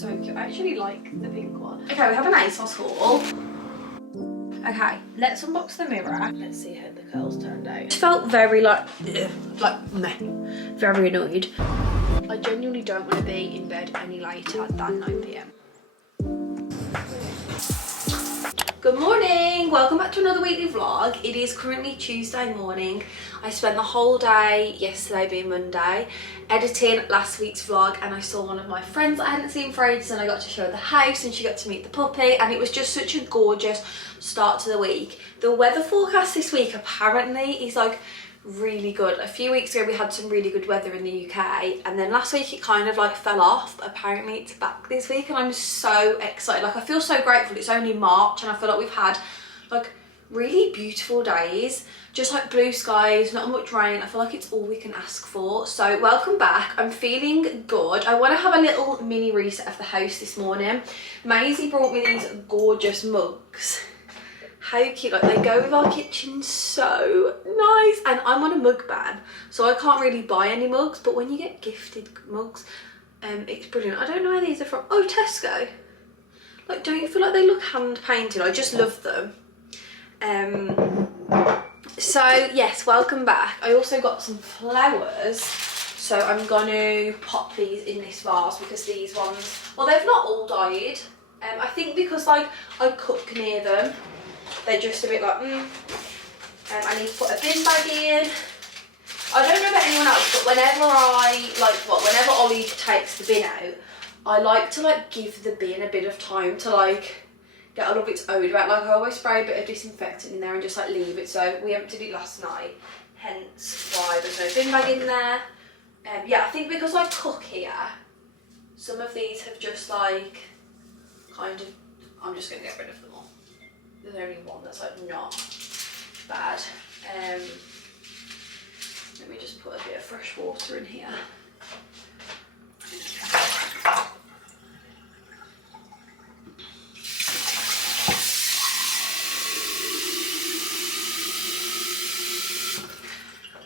so cute. I actually like the pink one. Okay, we have an ASOS haul. Okay, let's unbox the mirror. Let's see how the curls turned out. It felt very like meh. Very annoyed. I genuinely don't want to be in bed any later than 9 PM. Good morning, welcome back to another weekly vlog. It is currently Tuesday morning. I spent the whole day, yesterday being Monday, editing last week's vlog, and I saw one of my friends that I hadn't seen for ages, and I got to show her the house and she got to meet the puppy, and it was just such a gorgeous start to the week. The weather forecast this week apparently is like really good. A few weeks ago we had some really good weather in the UK, and then last week it kind of like fell off, but apparently it's back this week and I'm so excited. Like I feel so grateful. It's only March and I feel like we've had like really beautiful days, just like blue skies, not much rain. I feel like it's all we can ask for. So welcome back. I'm feeling good. I want to have a little mini reset of the house this morning. Maisie brought me these gorgeous mugs. How cute, like they go with our kitchen so nice, and I'm on a mug ban so I can't really buy any mugs, but when you get gifted mugs it's brilliant. I don't know where these are from. Oh, Tesco. Like, don't you feel like they look hand painted? I just love them. So yes, welcome back. I also got some flowers, so I'm gonna pop these in this vase because these ones, well, they've not all died. I think because like I cook near them, they're just a bit like, I need to put a bin bag in. I don't know about anyone else, but whenever Ollie takes the bin out, I like to like give the bin a bit of time to like get all of its odour out. Like I always spray a bit of disinfectant in there and just like leave it. So we emptied it last night, hence why there's no bin bag in there. Yeah, I think because I cook here, some of these have just like kind of, I'm just going to get rid of them all. There's only one that's like not bad. Let me just put a bit of fresh water in here.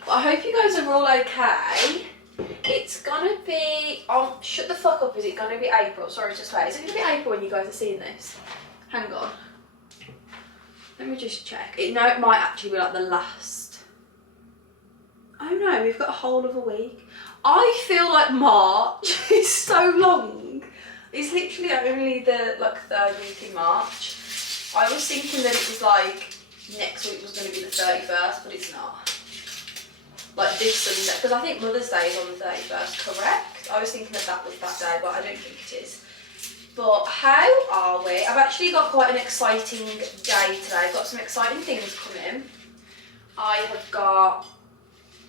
Well, I hope you guys are all okay. It's gonna be, shut the fuck up, is it gonna be April? Sorry to say. Is it gonna be April when you guys are seeing this? Hang on. Let me just check. It might actually be like the last. Oh no, we've got a whole of a week. I feel like March is so long. It's literally only the like 3rd week in March. I was thinking that it was like next week was going to be the 31st, but it's not. Like this Sunday, because I think Mother's Day is on the 31st, correct? I was thinking that was that day, but I don't think it is. But how are we? I've actually got quite an exciting day today. I've got some exciting things coming. I have got,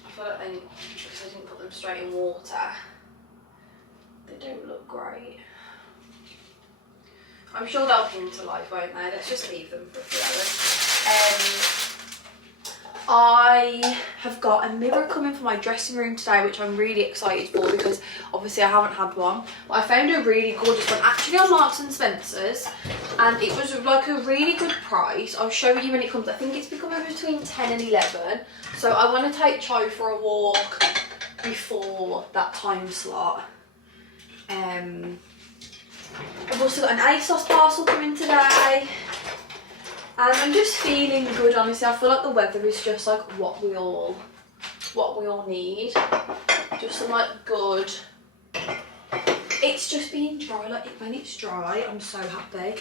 I feel like because I didn't put them straight in water, they don't look great. I'm sure they'll come to life, won't they? Let's just leave them for a few hours. I have got a mirror coming for my dressing room today, which I'm really excited for because obviously I haven't had one. But I found a really gorgeous one actually on Marks and Spencer's, and it was like a really good price. I'll show you when it comes. I think it's becoming between 10 and 11. So I want to take Cho for a walk before that time slot. I've also got an ASOS parcel coming today. And I'm just feeling good, honestly. I feel like the weather is just like what we all need. Just some like good. It's just being dry. Like when it's dry, I'm so happy.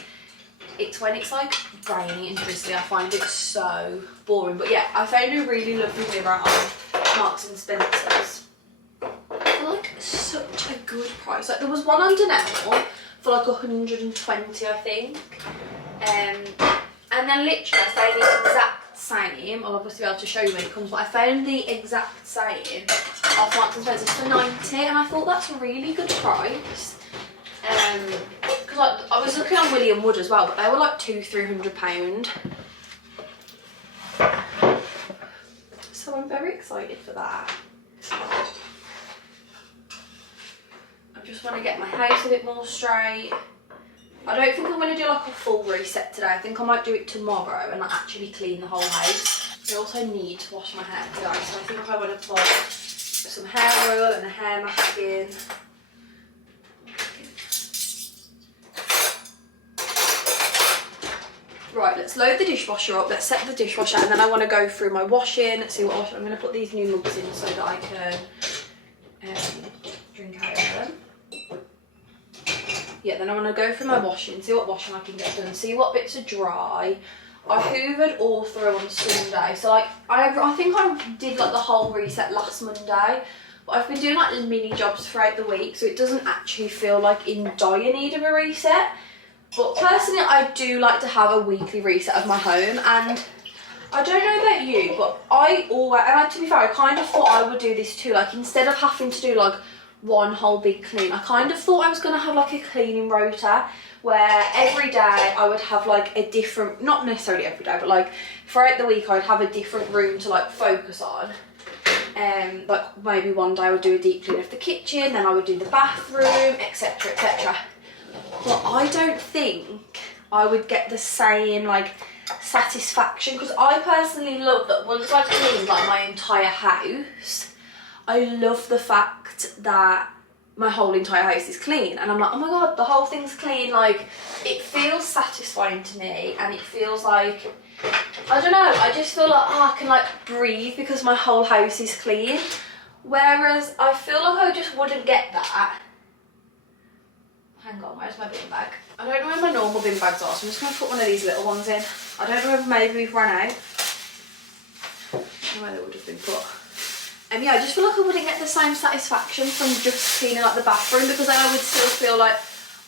It's when it's like rainy and drizzly, I find it so boring. But yeah, I found a really lovely mirror on Marks and Spencer's for like such a good price. Like there was one on Denell for like 120, I think. And then literally I found the exact same. I'll obviously be able to show you when it comes, but I found the exact same off Marks and Spencer's for 90, and I thought that's a really good price. Because I was looking on William Wood as well, but they were like £200–300. So I'm very excited for that. I just want to get my house a bit more straight. I don't think I'm going to do like a full reset today. I think I might do it tomorrow and like actually clean the whole house. I also need to wash my hair today, so I think I want to put some hair oil and a hair mask in. Right, let's load the dishwasher up. Let's set the dishwasher, and then I want to go through my washing, see what I'm going to put these new mugs in so that I can drink out of them. Yeah, then I want to go through my washing, see what washing I can get done, see what bits are dry. I hoovered all through on Sunday, so like I think I did like the whole reset last Monday, but I've been doing like mini jobs throughout the week, so it doesn't actually feel like in dire need of a reset. But personally, I do like to have a weekly reset of my home, and I don't know about you, but I always, and to be fair, I kind of thought I would do this too, like instead of having to do like one whole big clean, I kind of thought I was going to have like a cleaning rota where every day I would have like a different, not necessarily every day, but like throughout the week I'd have a different room to like focus on. Like maybe one day I would do a deep clean of the kitchen, then I would do the bathroom, etc, etc. But I don't think I would get the same like satisfaction, because I personally love that once I've cleaned like my entire house, I love the fact that my whole entire house is clean, and I'm like, oh my god, the whole thing's clean. Like, it feels satisfying to me, and it feels like, I don't know, I just feel like, oh, I can like breathe because my whole house is clean. Whereas I feel like I just wouldn't get that. Hang on, where's my bin bag? I don't know where my normal bin bags are, so I'm just going to put one of these little ones in. I don't know if maybe we've run out. I don't know where they would have been put. Yeah, I just feel like I wouldn't get the same satisfaction from just cleaning like the bathroom, because then I would still feel like,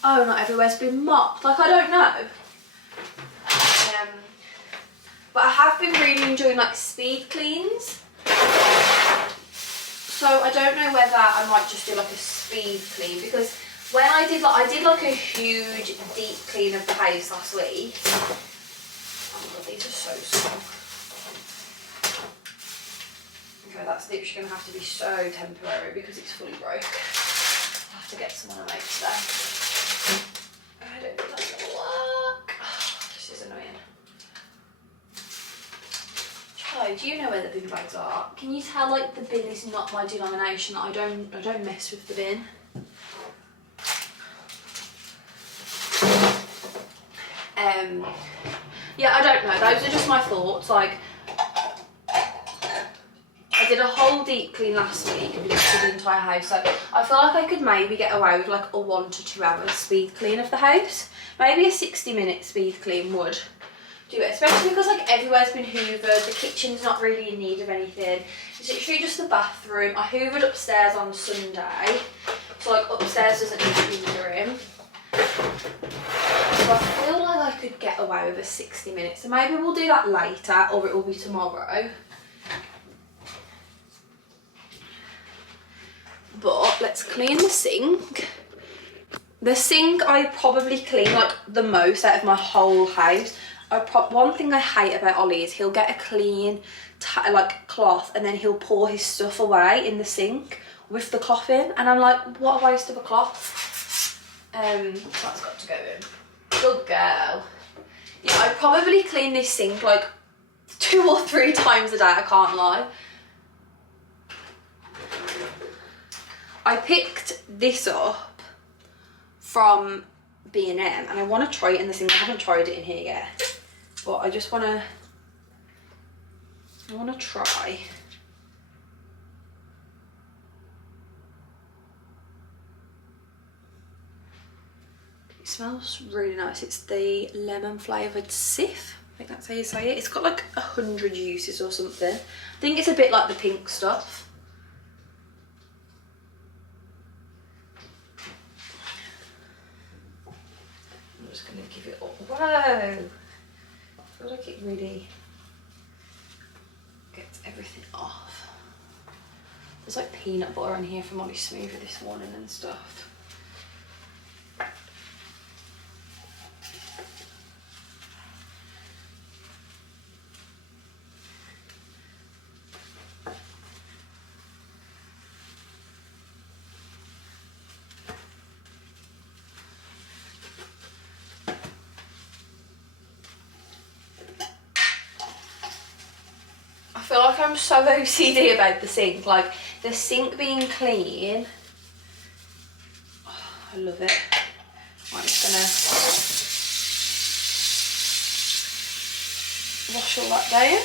oh, not everywhere's been mopped. Like, I don't know. But I have been really enjoying like speed cleans. So I don't know whether I might just do like a speed clean, because when I did like a huge deep clean of the house last week. Oh my god, these are so small. Okay, that's literally going to have to be so temporary because it's fully broke. I'll have to get someone to make today. I don't think that's going to work. Oh, this is annoying. Charlie, do you know where the bin bags are? Can you tell like the bin is not my denomination? I don't mess with the bin. Yeah, I don't know. Those are just my thoughts. Like, I did a whole deep clean last week of the entire house, so I feel like I could maybe get away with like a 1 to 2 hour speed clean of the house. Maybe a 60-minute speed clean would do it, especially because like everywhere's been hoovered, the kitchen's not really in need of anything. It's literally just the bathroom. I hoovered upstairs on Sunday, so like upstairs doesn't need hoovering. So I feel like I could get away with a 60 minutes, so maybe we'll do that later, or it will be tomorrow. But let's clean the sink. The sink I probably clean like the most out of my whole house. One thing I hate about Ollie is he'll get a clean like cloth, and then he'll pour his stuff away in the sink with the cloth in, and I'm like, what a waste of a cloth. That's got to go in. Good girl. Yeah, I probably clean this sink like 2 or 3 times a day, I can't lie. I picked this up from B&M, and I want to try it in the sink. I haven't tried it in here yet, but I just want to try. It smells really nice. It's the lemon flavoured Sif. I think that's how you say it. It's got like 100 uses or something. I think it's a bit like the pink stuff. I'm just going to give it up. Whoa! I feel like it really gets everything off. There's like peanut butter in here from Ollie's smoothie this morning and stuff. I feel like I'm so OCD about the sink, like the sink being clean. Oh, I love it. I'm just wash all that down.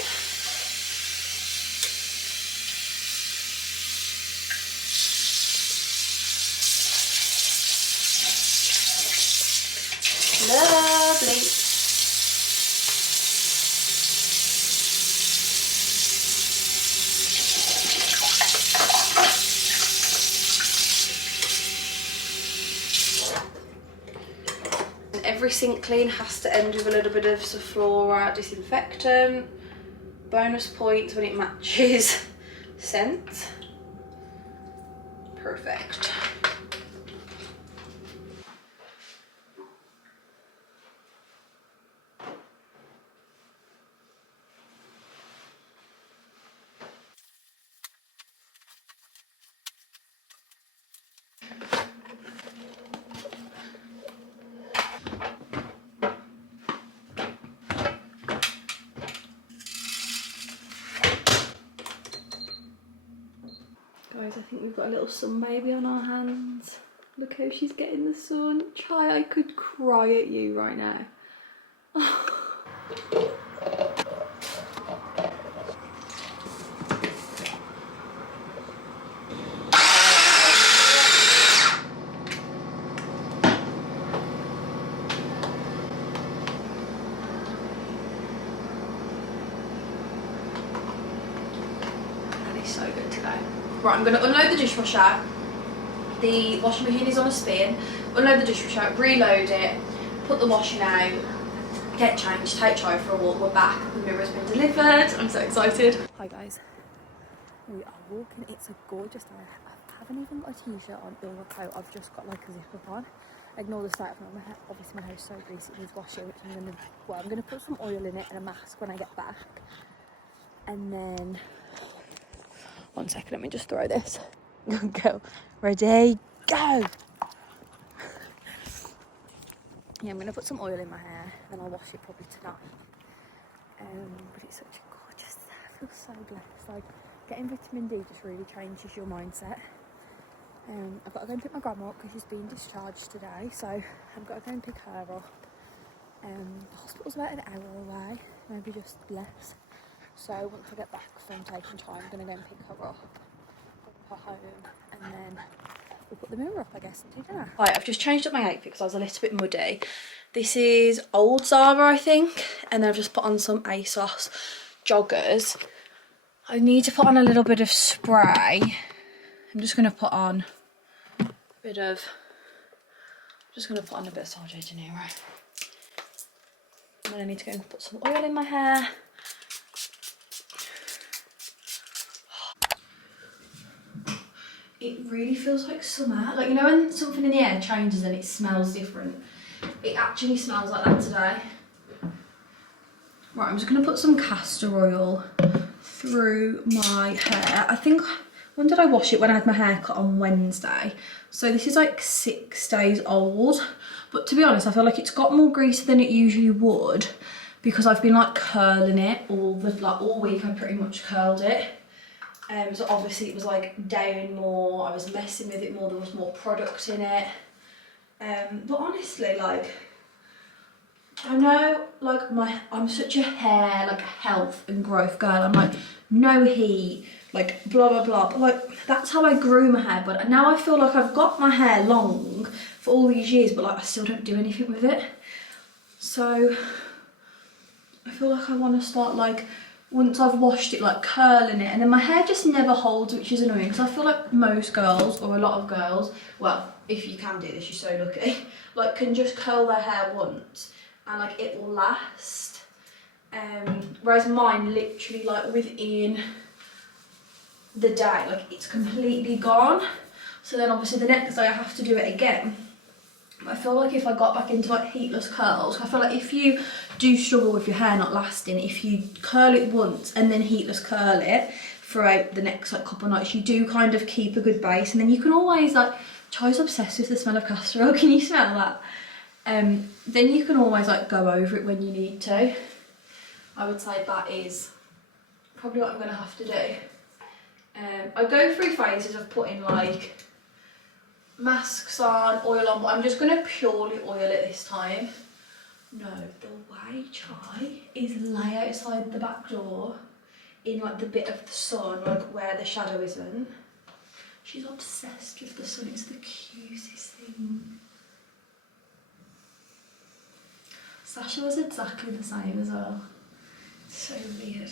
Lovely. Every sink clean has to end with a little bit of Sephora disinfectant. Bonus points when it matches scent. Perfect. Guys, I think we've got a little sun baby on our hands. Look how she's getting the sun. Chai, I could cry at you right now. That is so good today. Right, I'm going to unload the dishwasher. The washing machine is on a spin. Unload the dishwasher, reload it, put the washing out, get changed, take Chai for a walk. We're back. The mirror's been delivered. I'm so excited. Hi guys. We are walking. It's a gorgeous day. I haven't even got a t-shirt on or a coat. I've just got like a zip-up on. Ignore the state of my hair. Obviously my hair's so greasy. It needs washing, which I'm gonna put some oil in it and a mask when I get back. And then 1 second, let me just throw this. Go. Ready, go! Yeah, I'm going to put some oil in my hair, then I'll wash it probably tonight. But it's such a gorgeous day. I feel so blessed. Like, getting vitamin D just really changes your mindset. I've got to go and pick my grandma up because she's been discharged today, so I've got to go and pick her up. The hospital's about an hour away, maybe just less. So once I get back from taking time, I'm going to go and pick her up, bring her home, and then we'll put the mirror up, I guess, and do dinner. Right, I've just changed up my outfit because I was a little bit muddy. This is old Zara, I think, and then I've just put on some ASOS joggers. I need to put on a little bit of spray. I'm just going to put on a bit of, Sol de Janeiro. And then I need to go and put some oil in my hair. It really feels like summer. Like, you know when something in the air changes and it smells different? It actually smells like that today. Right, I'm just going to put some castor oil through my hair. I think, when did I wash it? When I had my hair cut on Wednesday. So this is like 6 days old. But to be honest, I feel like it's got more grease than it usually would because I've been like curling it all week. I pretty much curled it. So obviously it was like down more, I was messing with it more, there was more product in it. But honestly, like, I know, like, I'm such a hair, like, health and growth girl. I'm like, no heat, like, blah, blah, blah. But like, that's how I grew my hair. But now I feel like I've got my hair long for all these years, but like, I still don't do anything with it. So I feel like I want to start, like, once I've washed it, like curling it, and then my hair just never holds, which is annoying because I feel like most girls, or a lot of girls, well, if you can do this, you're so lucky, like can just curl their hair once and like it will last. Whereas mine literally like within the day, like it's completely gone. So then obviously the next day I have to do it again. I feel like if I got back into like heatless curls, I feel like if you do struggle with your hair not lasting, if you curl it once and then heatless curl it throughout the next like couple of nights, you do kind of keep a good base, and then you can always like, Chai's obsessed with the smell of castor oil, can you smell that? Then you can always like go over it when you need to. I would say that is probably what I'm gonna have to do. I go through phases of putting like masks on, oil on, but I'm just going to purely oil it this time. No, the way Chai is lay outside the back door in like the bit of the sun, like where the shadow isn't. She's obsessed with the sun, it's the cutest thing. Sasha was exactly the same as well. It's so weird.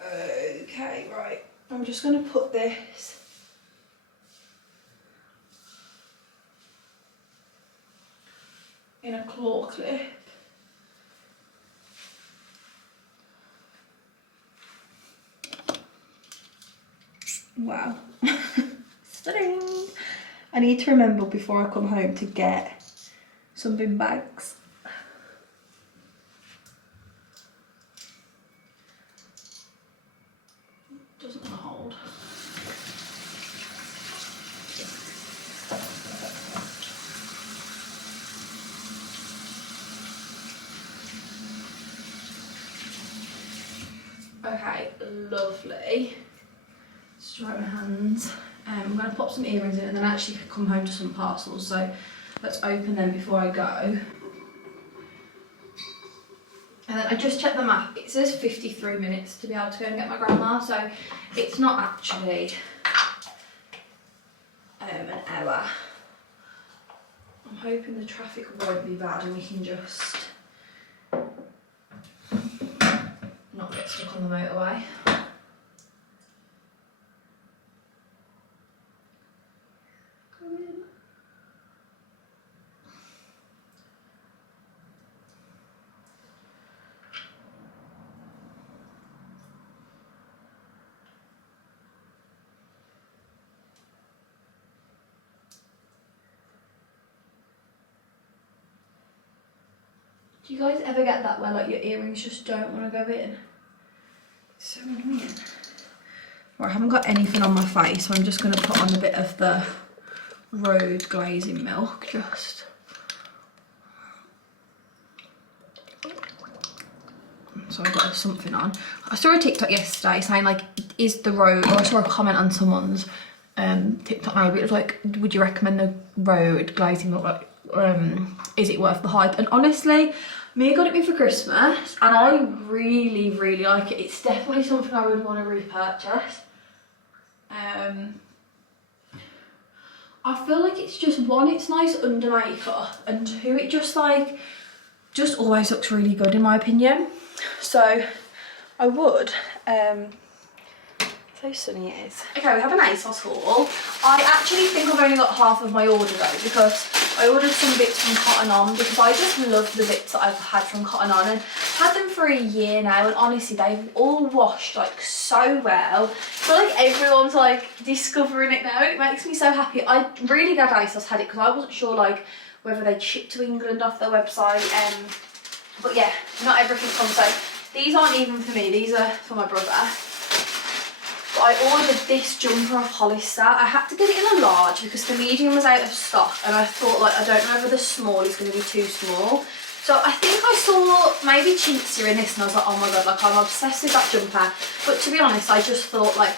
Okay, right. I'm just going to put this in a claw clip. Wow. Stunning. I need to remember before I come home to get some bin bags. Doesn't want to hold. Okay, lovely. Just dry my hands. I'm going to pop some earrings in and then actually come home to some parcels. So let's open them before I go. And then I just checked the map. It says 53 minutes to be able to go and get my grandma. So it's not actually an hour. I'm hoping the traffic won't be bad and we can just not get stuck on the motorway. Do you guys ever get that where like your earrings just don't want to go in? It's so annoying. Right, I haven't got anything on my face, so I'm just going to put on a bit of the road glazing milk, just. So I've got something on. I saw a TikTok yesterday saying like, is the road, or I saw a comment on someone's TikTok maybe, it was like, would you recommend the road glazing milk, like, is it worth the hype? And honestly, Mia got it me for Christmas and I really, really like it. It's definitely something I would want to repurchase. I feel like it's just, one, it's nice under makeup, and two, it just like, just always looks really good in my opinion. So I would, so sunny it is. Okay, we have an ASOS haul. I actually think I've only got half of my order though, because I ordered some bits from Cotton On because I just love the bits that I've had from Cotton On, and had them for a year now, and honestly they've all washed like so well. I feel like everyone's like discovering it now and it makes me so happy. I really glad ASOS had it because I wasn't sure like whether they'd ship to England off their website, but yeah, not everything comes. So these aren't even for me, these are for my brother. But I ordered this jumper off Hollister. I had to get it in a large because the medium was out of stock, and I thought like, I don't know whether the small is going to be too small. So I think I saw maybe chintzier in this and I was like, oh my god, like I'm obsessed with that jumper. But to be honest, I just thought like,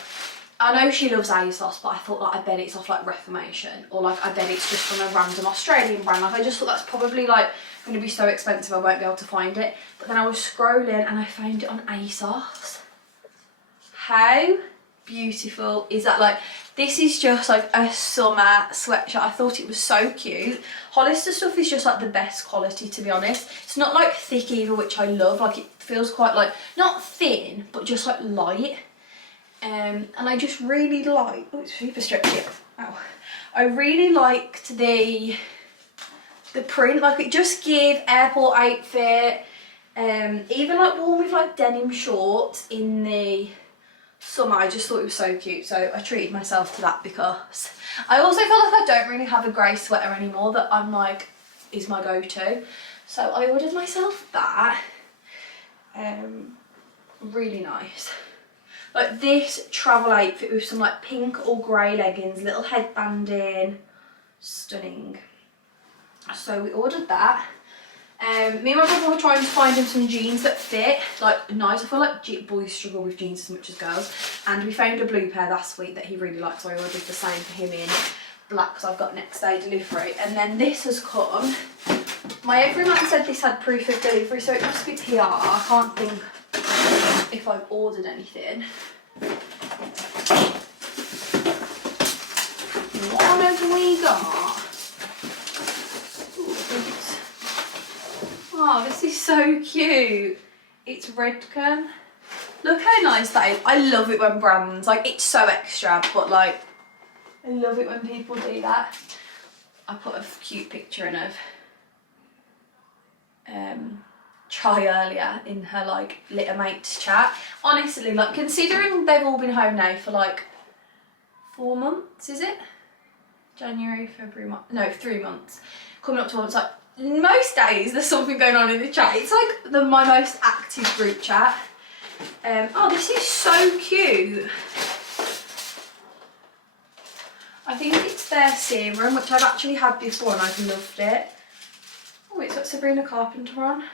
I know she loves ASOS, but I thought like, I bet it's off like Reformation, or like I bet it's just from a random Australian brand. Like I just thought that's probably like going to be so expensive I won't be able to find it. But then I was scrolling and I found it on ASOS. How beautiful is that? Like, this is just like a summer sweatshirt. I thought it was so cute. Hollister stuff is just like the best quality, to be honest. It's not like thick either, which I love. Like, it feels quite like, not thin, but just like light. And I just really like, oh, it's super stretchy. Wow. I really liked the print. Like, it just gave airport outfit. Even like worn with like denim shorts in the summer, I just thought it was so cute, so I treated myself to that because I also feel like I don't really have a grey sweater anymore that I'm like is my go-to, so I ordered myself that. Really nice, like this travel outfit with some like pink or grey leggings, little headband in, stunning. So we ordered that. Me and my brother were trying to find him some jeans that fit, like nice. I feel like boys struggle with jeans as much as girls. And we found a blue pair last week that he really liked, so I ordered the same for him in black because I've got next day delivery. And then this has come. My everyman said this had proof of delivery, so it must be PR. I can't think if I've ordered anything. What have we got? Oh, this is so cute. It's Redken. Look how nice that is. I love it when brands, like, it's so extra, but like, I love it when people do that. I put a cute picture in of Chai earlier in her like little mates chat. Honestly, like, considering they've all been home now for like 4 months, is it? January, February, March, no, 3 months. Coming up to 1 month, like, most days there's something going on in the chat. It's like my most active group chat. Oh, this is so cute. I think it's their serum, which I've actually had before and I've loved it. Oh, it's got Sabrina Carpenter on.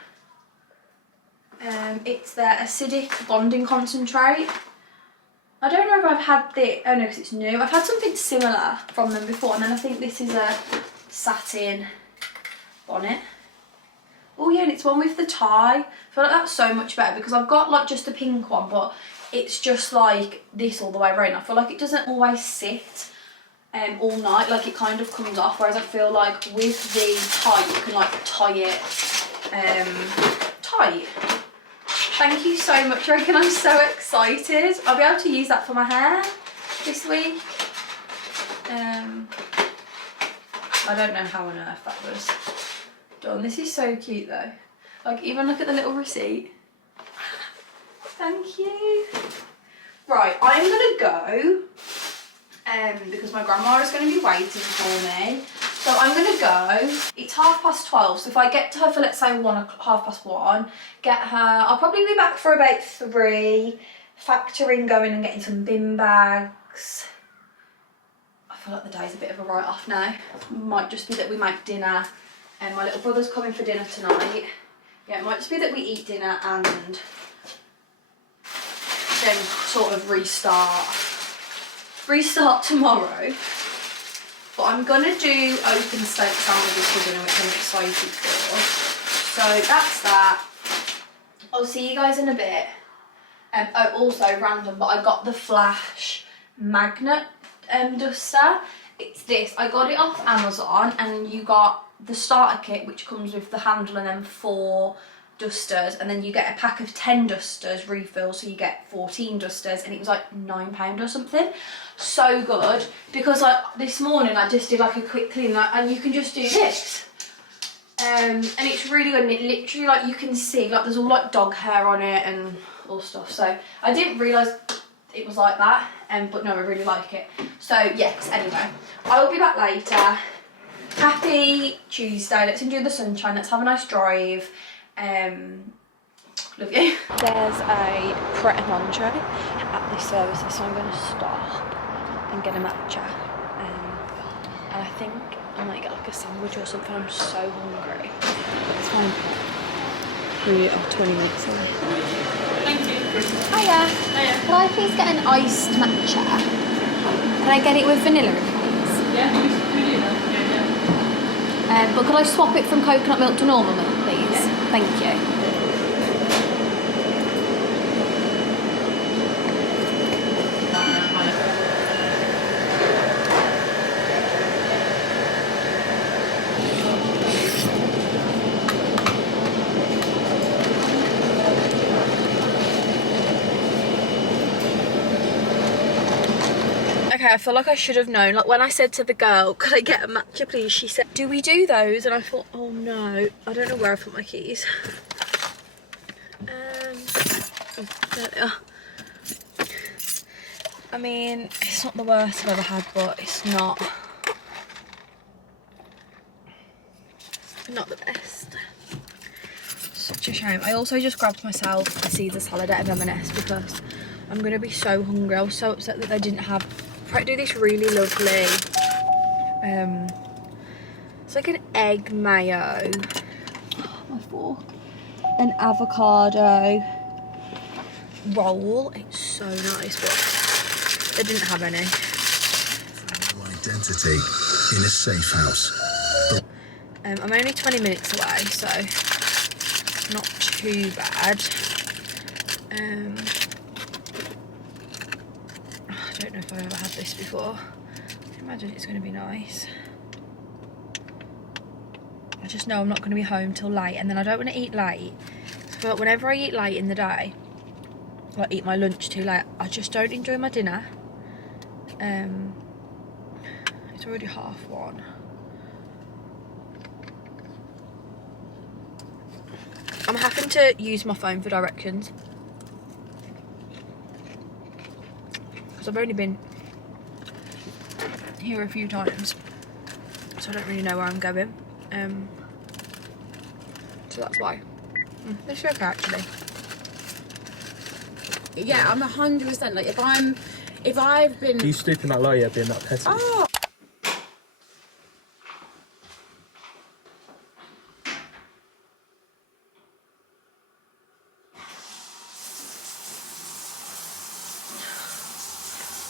It's their acidic bonding concentrate. I don't know if I've had the, oh no, because it's new. I've had something similar from them before, and then I think this is a satin bonnet. Oh yeah, and it's one with the tie. I feel like that's so much better because I've got like just a pink one, but it's just like this all the way around. I feel like it doesn't always sit all night, like it kind of comes off, whereas I feel like with the tie you can like tie it tight. Thank you so much, Regan. I'm so excited. I'll be able to use that for my hair this week. I don't know how on earth that was done. This is so cute though. Like, even look at the little receipt. Thank you. Right, I'm gonna go because my grandma is going to be waiting for me. So I'm going to go. It's 12:30, so if I get to her for, let's say, 1:30, get her, I'll probably be back for about 3, factor in going and getting some bin bags. I feel like the day's a bit of a write-off now. Might just be that we make dinner, and my little brother's coming for dinner tonight. Yeah, it might just be that we eat dinner and then sort of restart tomorrow. But I'm gonna do open steak sandwiches for dinner, which I'm excited for. So that's that. I'll see you guys in a bit. Oh, also random, but I got the Flash magnet duster. It's this. I got it off Amazon, and you got the starter kit, which comes with the handle and then 4 dusters, and then you get a pack of 10 dusters refill, so you get 14 dusters, and it was like £9 or something. So good, because like this morning I just did like a quick clean, like, and you can just do this, and it's really good, and it literally, like, you can see like there's all like dog hair on it and all stuff. So I didn't realise it was like that, but no, I really like it. So yes, anyway, I will be back later. Happy Tuesday. Let's enjoy the sunshine. Let's have a nice drive. Love you. There's a Pret a Manger at this service, so I'm going to stop and get a matcha. And I think I might get like a sandwich or something. I'm so hungry. It's fine. We are 20 minutes away. Thank you. Hiya. Hiya. Can I please get an iced matcha? Can I get it with vanilla, please? Yeah, we do that. Yeah. But could I swap it from coconut milk to normal milk, please? Yeah. Thank you. Okay, I feel like I should have known. Like, when I said to the girl, could I get a matcha please, she said, do we do those? And I thought, oh no, I don't know where I put my keys. Oh, there they are. I mean, it's not the worst I've ever had, but it's not the best. Such a shame. I also just grabbed myself a Caesar salad at M&S because I'm going to be so hungry. I was so upset that they didn't have, I do this really lovely, it's like an egg mayo. Oh, my fork? An avocado roll. It's so nice, but they didn't have any. Identity in a safe house. I'm only 20 minutes away, so not too bad. I don't know if I've ever had this before. I imagine it's going to be nice. I just know I'm not going to be home till late, and then I don't want to eat late. But whenever I eat late in the day, like eat my lunch too late, I just don't enjoy my dinner. It's already 1:30. I'm having to use my phone for directions because I've only been here a few times, so I don't really know where I'm going. So that's why. This is okay actually. Yeah, I'm 100%. Like if I've been. Are you stooping that low yet, being that petty? Oh.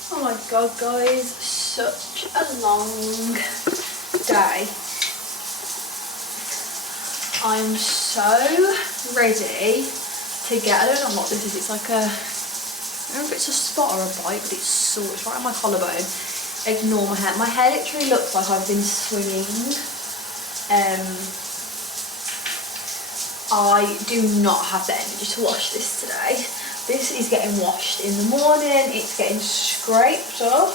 Oh my god, guys, such a long day. I'm so ready to get, I don't know what this is, it's like a, I don't know if it's a spot or a bite, but it's sore, it's right on my collarbone. Ignore my hair. My hair literally looks like I've been swimming. I do not have the energy to wash this today. This is getting washed in the morning, it's getting scraped off,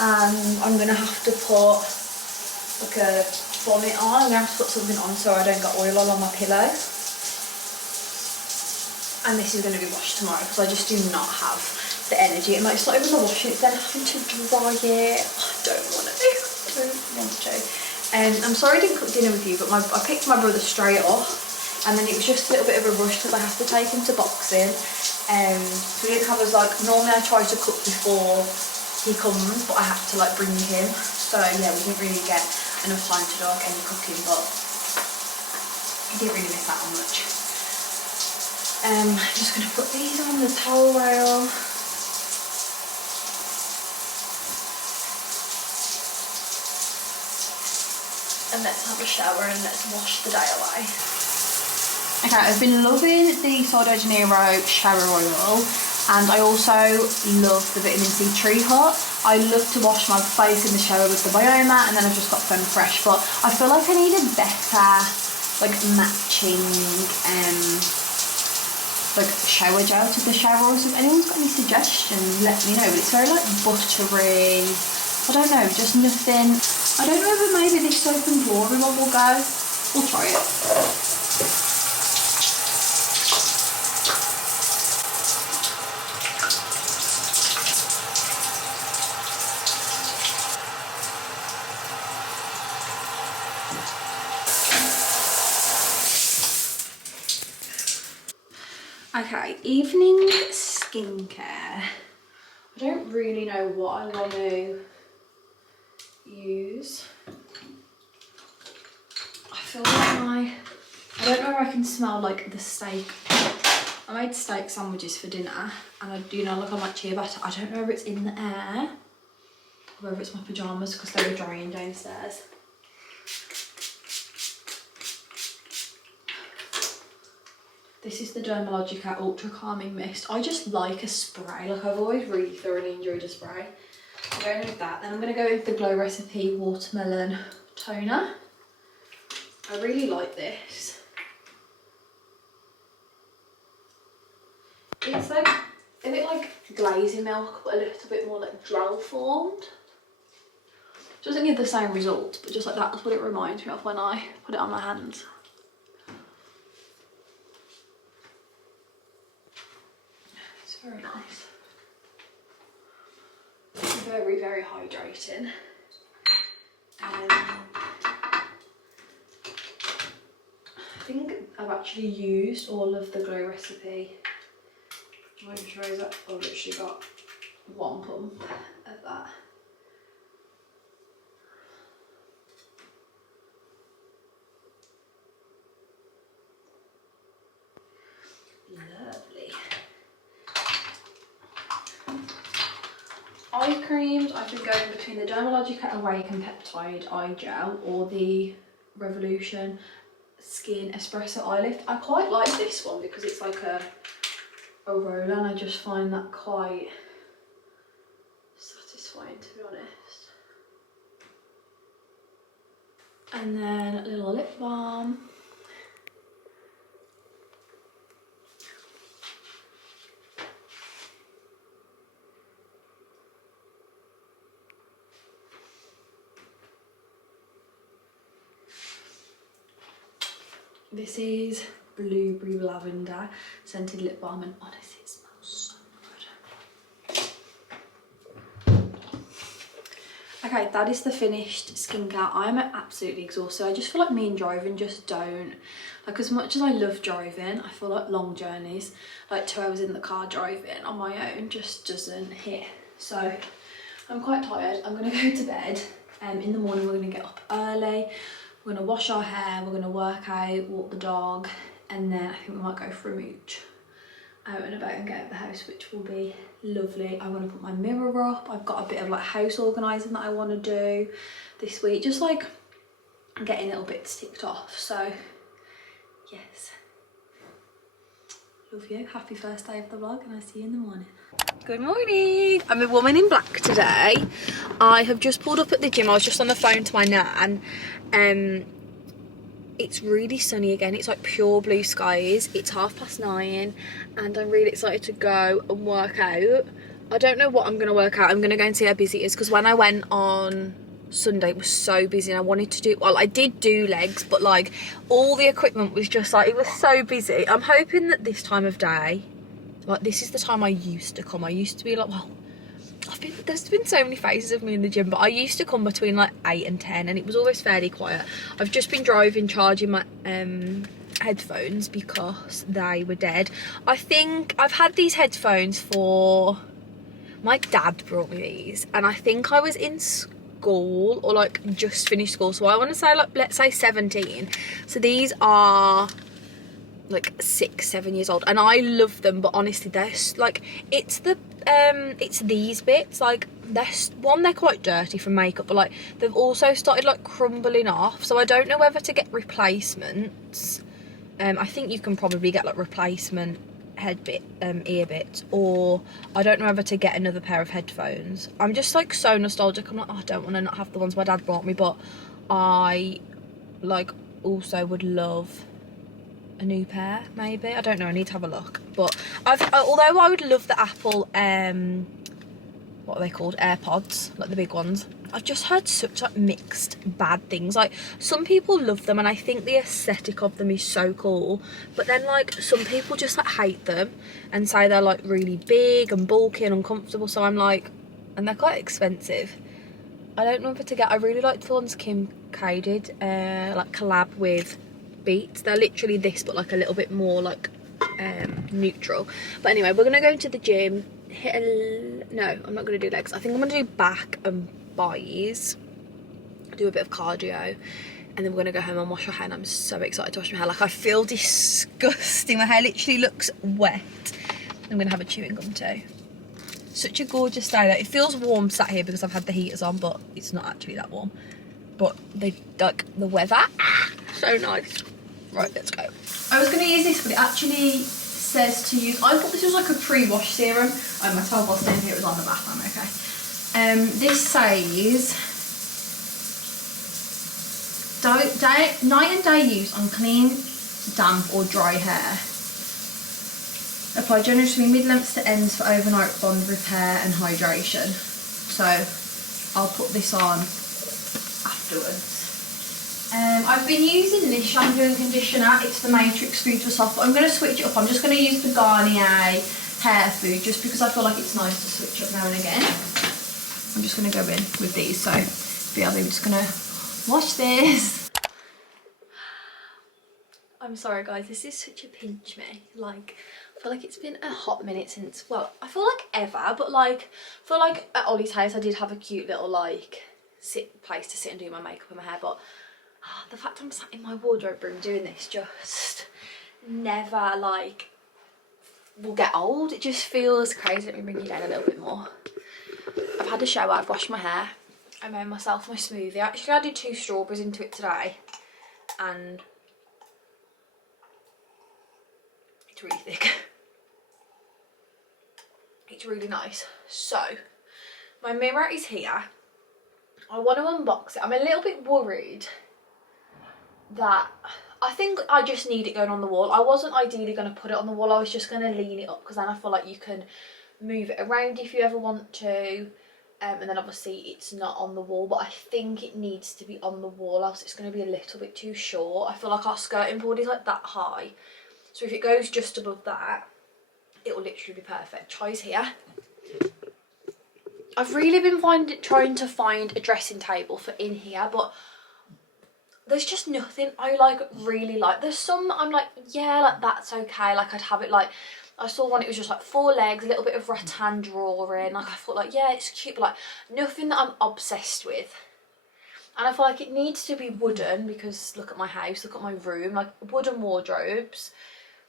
and I'm going to have to put like a bonnet on. I'm going to have to put something on so I don't get oil all on my pillow. And this is going to be washed tomorrow because I just do not have the energy. And like, it's not even the washing, it's then having to dry it. I don't want to. I don't want to. I'm sorry I didn't cook dinner with you, but I picked my brother straight off. And then it was just a little bit of a rush because I have to take him to boxing. So we didn't have us like, normally I try to cook before he comes, but I have to like bring him. So yeah, we didn't really get enough time to do like any cooking, but he didn't really miss out on much. I'm just going to put these on the towel rail. And let's have a shower and let's wash the day away. Okay, I've been loving the Sol de Janeiro shower oil, and I also love the vitamin C tree hut. I love to wash my face in the shower with the Bioma, and then I've just got Femme Fresh, but I feel like I need a better like matching like shower gel to the shower or something. If anyone's got any suggestions, let me know. But it's very like buttery, I don't know, just nothing. I don't know if maybe this soap and glory one will go. We'll try it. Okay, evening skincare. I don't really know what I want to use. I feel like I don't know if I can smell like the steak. I made steak sandwiches for dinner, and I do know like I might chia butter. I don't know if it's in the air or whether it's my pyjamas because they were drying downstairs. This is the Dermalogica Ultra Calming Mist. I just like a spray. Like I've always really thoroughly enjoyed a spray. I'm going with that. Then I'm going to go with the Glow Recipe Watermelon Toner. I really like this. It's like a bit like glazing milk, but a little bit more like gel formed. Doesn't give the same result, but just like that's what it reminds me of when I put it on my hands. It's very nice. Very, very hydrating. I think I've actually used all of the Glow Recipe moisturiser. I've literally got one pump of that. eye creams, I've been going between the Dermalogica Awaken Peptide Eye Gel or the Revolution Skin Espresso Eye Lift. I quite like this one because it's like a roller, and I just find that quite satisfying, to be honest. And then a little lip balm. This is Blueberry Lavender Scented Lip Balm, and honestly it smells so good. Okay, that is the finished skincare. I'm absolutely exhausted. I just feel like me and driving just don't, like, as much as I love driving, I feel like long journeys, like 2 hours in the car driving on my own, just doesn't hit. So I'm quite tired. I'm gonna go to bed. In the morning we're gonna get up early. We're gonna wash our hair, we're gonna work out, walk the dog, and then I think we might go for a mooch out and about and get out of the house, which will be lovely. I'm gonna put my mirror up. I've got a bit of like house organising that I want to do this week, just like getting little bits ticked off. So yes, love you. Happy first day of the vlog, and I'll see you in the morning. Good morning. I'm a woman in black today. I have just pulled up at the gym. I was just on the phone to my nan. It's really sunny again. It's like pure blue skies. It's 9:30 and I'm really excited to go and work out. I don't know what I'm going to work out. I'm going to go and see how busy it is, because when I went on Sunday it was so busy and I wanted to do, well, I did do legs, but like all the equipment was just like, it was so busy. I'm hoping that this time of day, like this is the time I used to come. I used to be like, well, there's been so many phases of me in the gym, but I used to come between like 8 and 10 and it was always fairly quiet. I've just been driving, charging my headphones because they were dead. I think I've had these headphones for, my dad brought me these, and I think I was in school or like just finished school, so I want to say like, let's say 17. So these are like 6-7 years old and I love them, but honestly they're like, it's these bits, like they're quite dirty from makeup, but like they've also started like crumbling off, so I don't know whether to get replacements. I think you can probably get like replacement ear bits, or I don't know whether to get another pair of headphones. I'm just like so nostalgic. I'm like, oh, I don't want to not have the ones my dad brought me, but I like also would love a new pair, maybe. I don't know, I need to have a look. But although I would love the Apple what are they called, AirPods, like the big ones, I've just heard such like mixed bad things. Like some people love them and I think the aesthetic of them is so cool, but then like some people just like hate them and say they're like really big and bulky and uncomfortable. So I'm like, and they're quite expensive. I don't know what to get. I really like the ones Kim K did, like collab with Beats. They're literally this, but like a little bit more like neutral. But anyway, we're gonna go into the gym, no, I'm not gonna do legs. I think I'm gonna do back and buys, do a bit of cardio, and then we're gonna go home and wash our hair. And I'm so excited to wash my hair. Like I feel disgusting. My hair literally looks wet. I'm gonna have a chewing gum too. Such a gorgeous day though. It feels warm sat here because I've had the heaters on, but it's not actually that warm. But they like the weather, so nice. Right, let's go. I was going to use this, but it actually says to use, I thought this was like a pre-wash serum. Oh, my towel was in here, it was on the back, I'm okay. This says, night and day use on clean, damp or dry hair. Apply generously mid-lengths to ends for overnight bond repair and hydration. So I'll put this on afterwards. I've been using this shampoo and conditioner. It's the Matrix Food for Soft, but I'm going to switch it up. I'm just going to use the Garnier hair food just because I feel like it's nice to switch up now and again. I'm just going to go in with these. So yeah, I'm just going to wash this. I'm sorry guys, this is such a pinch me. Like, I feel like it's been a hot minute since, well, I feel like ever, but like, I feel like at Ollie's house I did have a cute little like place to sit and do my makeup and my hair, but the fact I'm sat in my wardrobe room doing this just never like will get old. It just feels crazy. Let me bring you down a little bit more. I've had a shower, I've washed my hair, I made myself my smoothie. Actually, I did 2 strawberries into it today, and it's really thick. It's really nice. So, my mirror is here. I want to unbox it. I'm a little bit worried that I think I just need it going on the wall. I wasn't ideally going to put it on the wall. I was just going to lean it up because then I feel like you can move it around if you ever want to. And then obviously it's not on the wall, but I think it needs to be on the wall, else it's going to be a little bit too short. I feel like our skirting board is like that high. So if it goes just above that, it will literally be perfect. Try's here. I've really been trying to find a dressing table for in here, but there's just nothing I really like. There's some that I'm like, yeah, like that's okay. Like I'd have it like, I saw one, it was just like 4 legs, a little bit of rattan drawing. Like I thought like, yeah, it's cute, but like nothing that I'm obsessed with. And I feel like it needs to be wooden because look at my house, look at my room, like wooden wardrobes,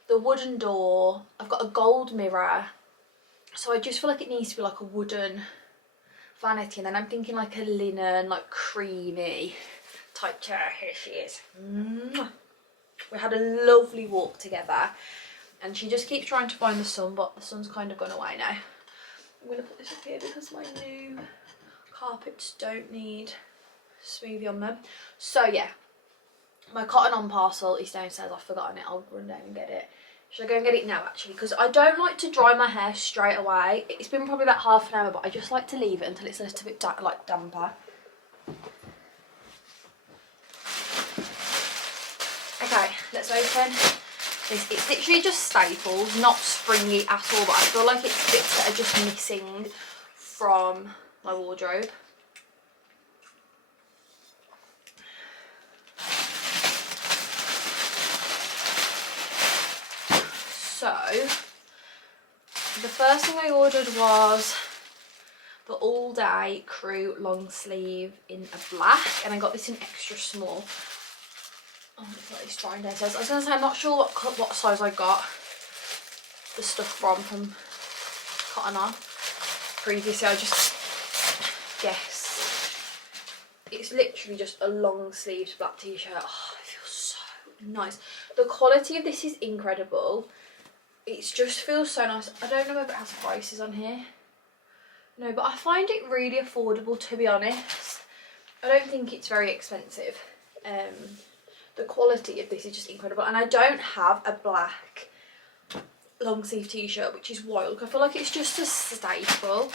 the wooden door. I've got a gold mirror. So I just feel like it needs to be like a wooden vanity. And then I'm thinking like a linen, like creamy type chair. Here she is. We had a lovely walk together and she just keeps trying to find the sun, but the sun's kind of gone away now. I'm going to put this up here because my new carpets don't need smoothie on them. So yeah, my cotton on parcel is downstairs. I've forgotten it. I'll run down and get it. Should I go and get it now actually? Because I don't like to dry my hair straight away. It's been probably about half an hour, but I just like to leave it until it's a little bit like damper. Okay, let's open this. It's literally just staples, not springy at all, but I feel like it's bits that are just missing from my wardrobe. So, the first thing I ordered was the all day crew long sleeve in a black, and I got this in extra small. Oh, it's like it's drying downstairs. I was going to say, I'm not sure what size I got the stuff from Cotton On. Previously, I just guessed. It's literally just a long sleeved black t-shirt. Oh, it feels so nice. The quality of this is incredible. It just feels so nice. I don't know if it has prices on here. No, but I find it really affordable, to be honest. I don't think it's very expensive. The quality of this is just incredible. And I don't have a black long sleeve t-shirt, which is wild. I feel like it's just a staple.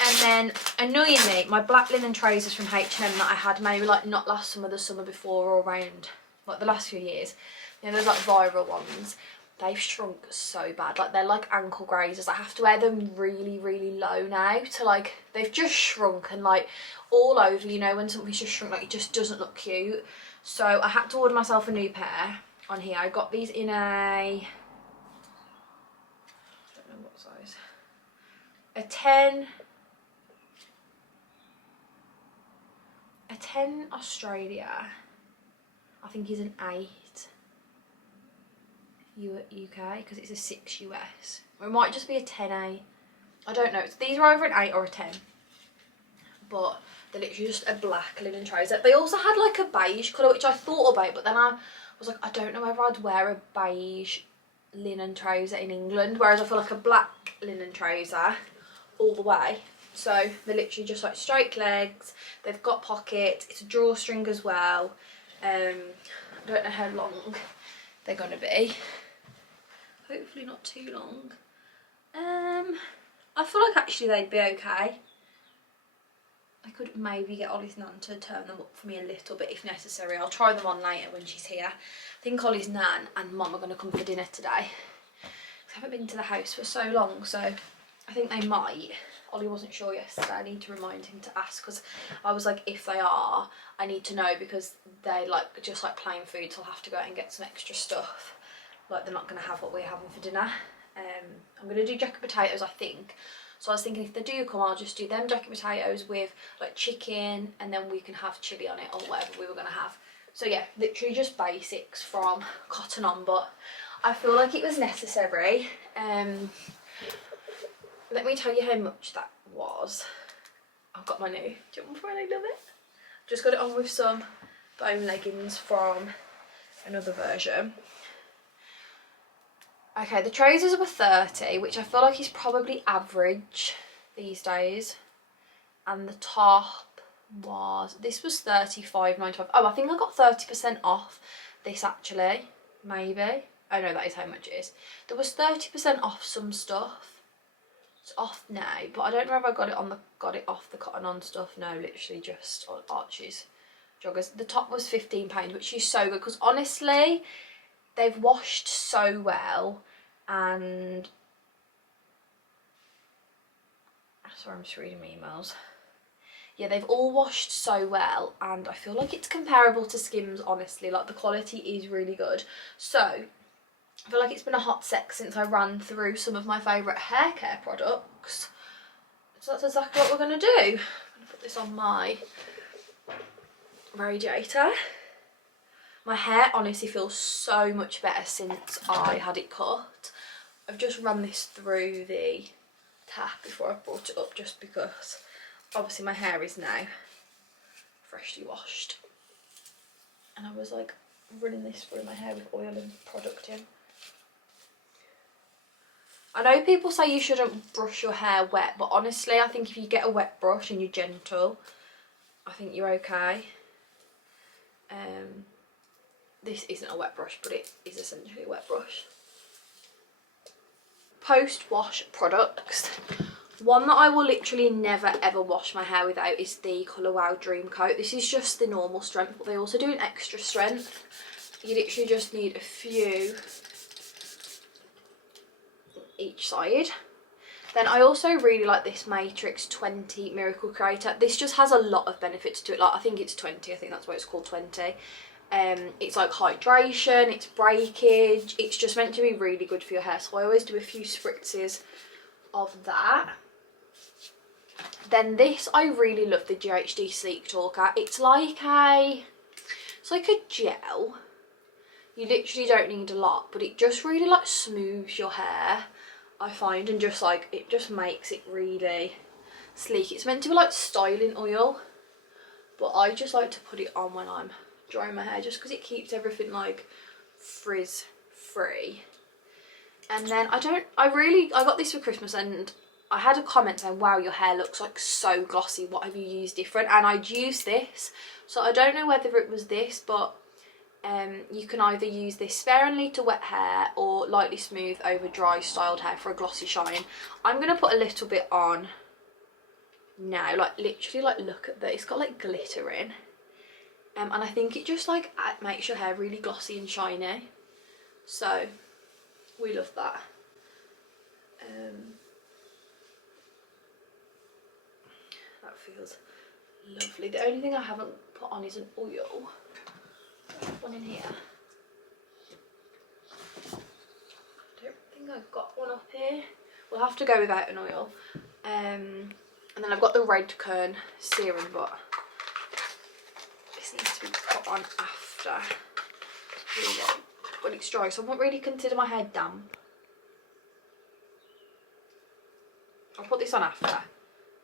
And then, annoyingly, my black linen trousers from H&M that I had maybe like not last summer, the summer before, or around like the last few years. You know, those like viral ones. They've shrunk so bad. Like they're like ankle grazers. I have to wear them really, really low now to like, they've just shrunk and like all over, you know, when something's just shrunk, like it just doesn't look cute. So I had to order myself a new pair on here. I got these in I don't know what size. A 10 Australia, I think is an 8 UK because it's a 6 US. Or it might just be a 10A. I don't know. These are either an 8 or a 10. But they're literally just a black linen trouser. They also had like a beige colour, which I thought about, but then I was like, I don't know whether I'd wear a beige linen trouser in England, whereas I feel like a black linen trouser all the way. So they're literally just like straight legs. They've got pockets. It's a drawstring as well. I don't know how long they're gonna be. Hopefully not too long. I feel like actually they'd be okay. I could maybe get Ollie's nan to turn them up for me a little bit if necessary. I'll try them on later when she's here. I think Ollie's nan and Mum are going to come for dinner today. I haven't been to the house for so long, so I think they might. Ollie wasn't sure yesterday. I need to remind him to ask because I was like, if they are, I need to know because they like just like plain food, so I'll have to go out and get some extra stuff. Like they're not going to have what we're having for dinner. I'm going to do jacket potatoes, I think. So I was thinking if they do come, I'll just do them jacket potatoes with like chicken, and then we can have chilli on it or whatever we were going to have. So yeah, literally just basics from Cotton On, but I feel like it was necessary. Let me tell you how much that was. I've got my new jumper and I love it. Just got it on with some bone leggings from another version. Okay, the trousers were 30, which I feel like is probably average these days. And the top was, this was 35.95. Oh, I think I got 30% off this actually, maybe. Oh no, that is how much it is. There was 30% off some stuff. It's off now, but I don't know if I got it off the Cotton On stuff. No, literally just on Archie's joggers. The top was £15, which is so good because honestly, they've washed so well, and sorry, I'm just reading my emails. Yeah, they've all washed so well, and I feel like it's comparable to Skims, honestly. Like, the quality is really good. So I feel like it's been a hot sec since I ran through some of my favourite hair care products. So that's exactly what we're going to do. I'm going to put this on my radiator. My hair honestly feels so much better since I had it cut. I've just run this through the tap before I brought it up, just because obviously my hair is now freshly washed. And I was like running this through my hair with oil and product in. I know people say you shouldn't brush your hair wet, but honestly I think if you get a wet brush and you're gentle, I think you're okay. This isn't a wet brush, but it is essentially a wet brush. Post-wash products. One that I will literally never ever wash my hair without is the Colour Wow Dream Coat. This is just the normal strength, but they also do an extra strength. You literally just need a few each side. Then I also really like this Matrix 20 Miracle Creator. This just has a lot of benefits to it. Like, I think it's 20, I think that's why it's called 20. It's like hydration, it's breakage, it's just meant to be really good for your hair. So I always do a few spritzes of that. Then this, I really love the GHD Sleek Talker. It's like a gel. You literally don't need a lot, but it just really like smooths your hair, I find, and just like, it just makes it really sleek. It's meant to be like styling oil, but I just like to put it on when I'm drying my hair, just because it keeps everything like frizz free. And then I got this for Christmas, and I had a comment saying, wow, your hair looks like so glossy, what have you used different? And I'd used this, so I don't know whether it was this, but you can either use this sparingly to wet hair or lightly smooth over dry styled hair for a glossy shine. I'm going to put a little bit on now, like literally, like look at that, it's got like glitter in. And I think it just like makes your hair really glossy and shiny. So we love that. That feels lovely. The only thing I haven't put on is an oil. One in here. I don't think I've got one up here. We'll have to go without an oil. And then I've got the Red Kern serum, but this needs to be put on after when it's dry. So I won't really consider my hair damp. I'll put this on after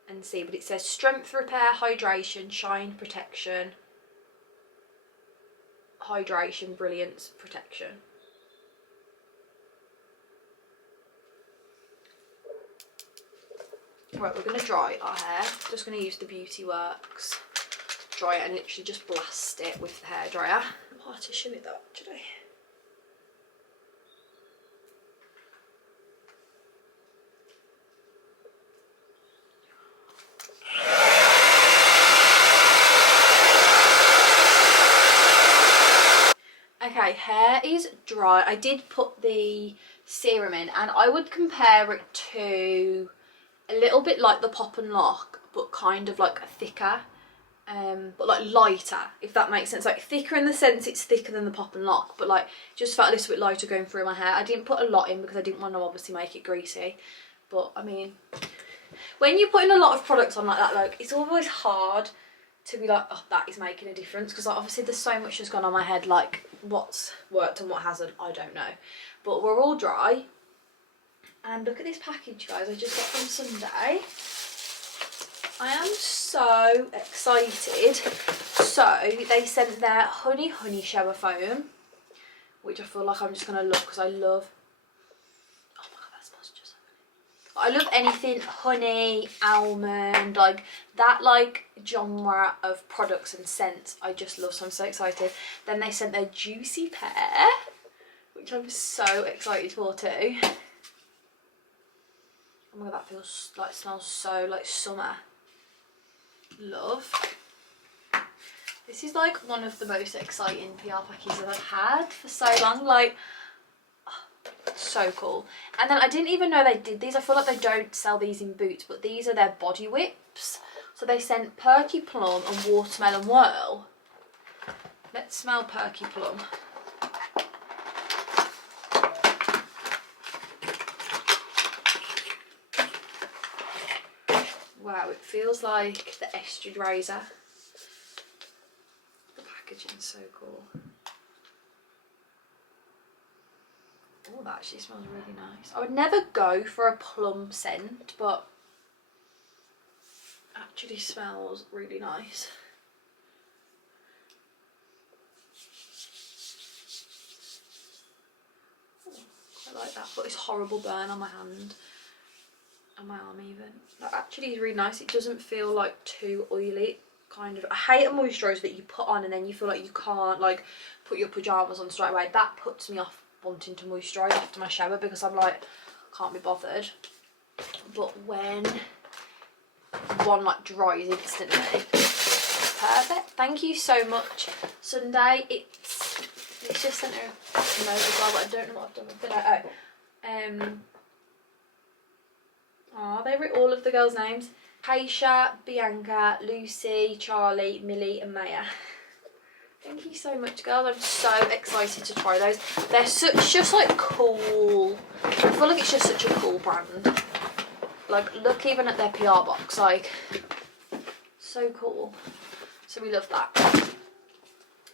and see, but it says strength, repair, hydration, shine, protection. Hydration, brilliance, protection. Right, we're going to dry our hair. Just going to use the Beauty Works dryer and literally just blast it with the hairdryer. Partition it though, actually. Okay, hair is dry. I did put the serum in, and I would compare it to a little bit like the Pop and Lock, but kind of like thicker, but like lighter, if that makes sense. Like thicker in the sense it's thicker than the Pop and Lock, but like just felt a little bit lighter going through my hair. I didn't put a lot in because I didn't want to obviously make it greasy, but I mean, when you're putting a lot of products on like that, like it's always hard to be like, oh, that is making a difference, because like, obviously there's so much that's gone on my head, like what's worked and what hasn't, I don't know. But we're all dry, and look at this package, guys, I just got from Sunday. I am so excited. So they sent their honey shower foam, which I feel like I'm just gonna love because I love, oh my god, that smells just so good. I love anything honey, almond, like that like genre of products and scents I just love, so I'm so excited. Then they sent their juicy pear, which I'm so excited for too. Oh my god, that feels like, smells so like summer. Love. This is like one of the most exciting PR packages I've had for so long, like oh, so cool. And then I didn't even know they did these. I feel like they don't sell these in Boots, but these are their body whips. So they sent Perky Plum and Watermelon Whirl. Let's smell Perky Plum. Wow, it feels like the Estrade razor. The packaging's so cool. Oh, that actually smells really nice. I would never go for a plum scent, but actually smells really nice. Oh, I like that. But this horrible burn on my hand. On my arm even. That actually is really nice. It doesn't feel like too oily. Kind of. I hate a moisturiser that you put on and then you feel like you can't like put your pyjamas on straight away. That puts me off wanting to moisturise after my shower because I'm like, can't be bothered. But when one like dries instantly, perfect. Thank you so much. Sunday, it's just sent her a note as well, but I don't know what I've done with it. They wrote all of the girls' names. Keisha, Bianca, Lucy, Charlie, Millie and Maya. Thank you so much, girls. I'm so excited to try those. They're just like cool. I feel like it's just such a cool brand. Like, look even at their PR box. Like, so cool. So we love that.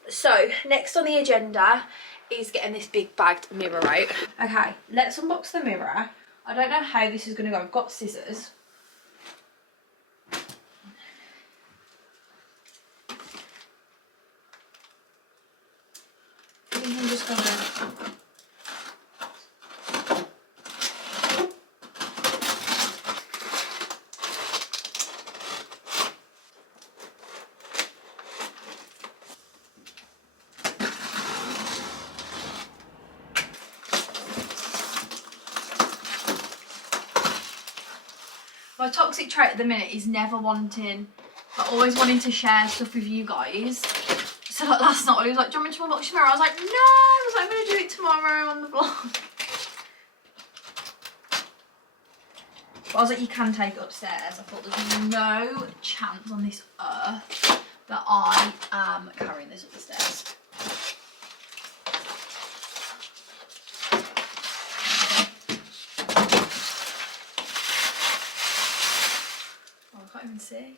So, next on the agenda is getting this big bagged mirror out. Okay, let's unbox the mirror. I don't know how this is going to go. I've got scissors. I think I'm just going to... My toxic trait at the minute is never wanting, like always wanting to share stuff with you guys. So like last night, he was like, do you want me to unbox your mirror? I was like, no, I'm going to do it tomorrow on the vlog. But I was like, you can take it upstairs. I thought there's no chance on this earth that I am carrying this up the stairs. Oh, I can't even see.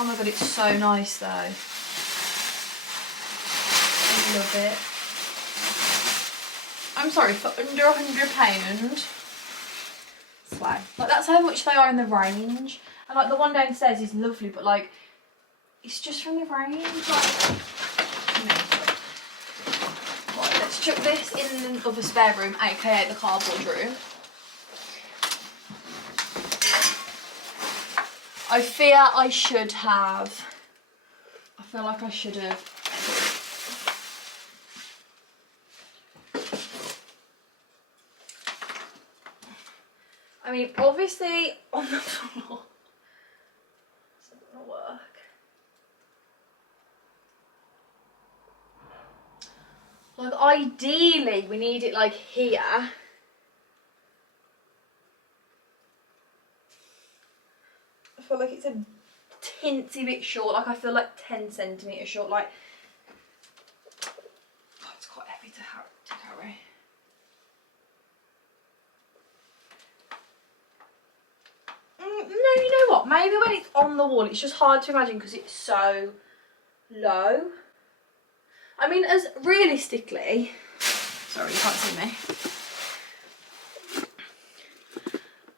Oh my god, it's so nice though. I love it. I'm sorry, for under £100. Swag. Like, that's how much they are in the range. And like the one downstairs is lovely, but like it's just from the range. Like, right, let's chuck this in the other spare room, aka the cardboard room. I fear I should have. I feel like I should have. I mean, obviously on the floor. It's not gonna work. Like, ideally, we need it like here. I feel like it's a teensy bit short, like I feel like 10 centimetres short, like, oh, it's quite heavy to carry. No, you know what, maybe when it's on the wall, it's just hard to imagine because it's so low. I mean, as realistically, sorry, you can't see me.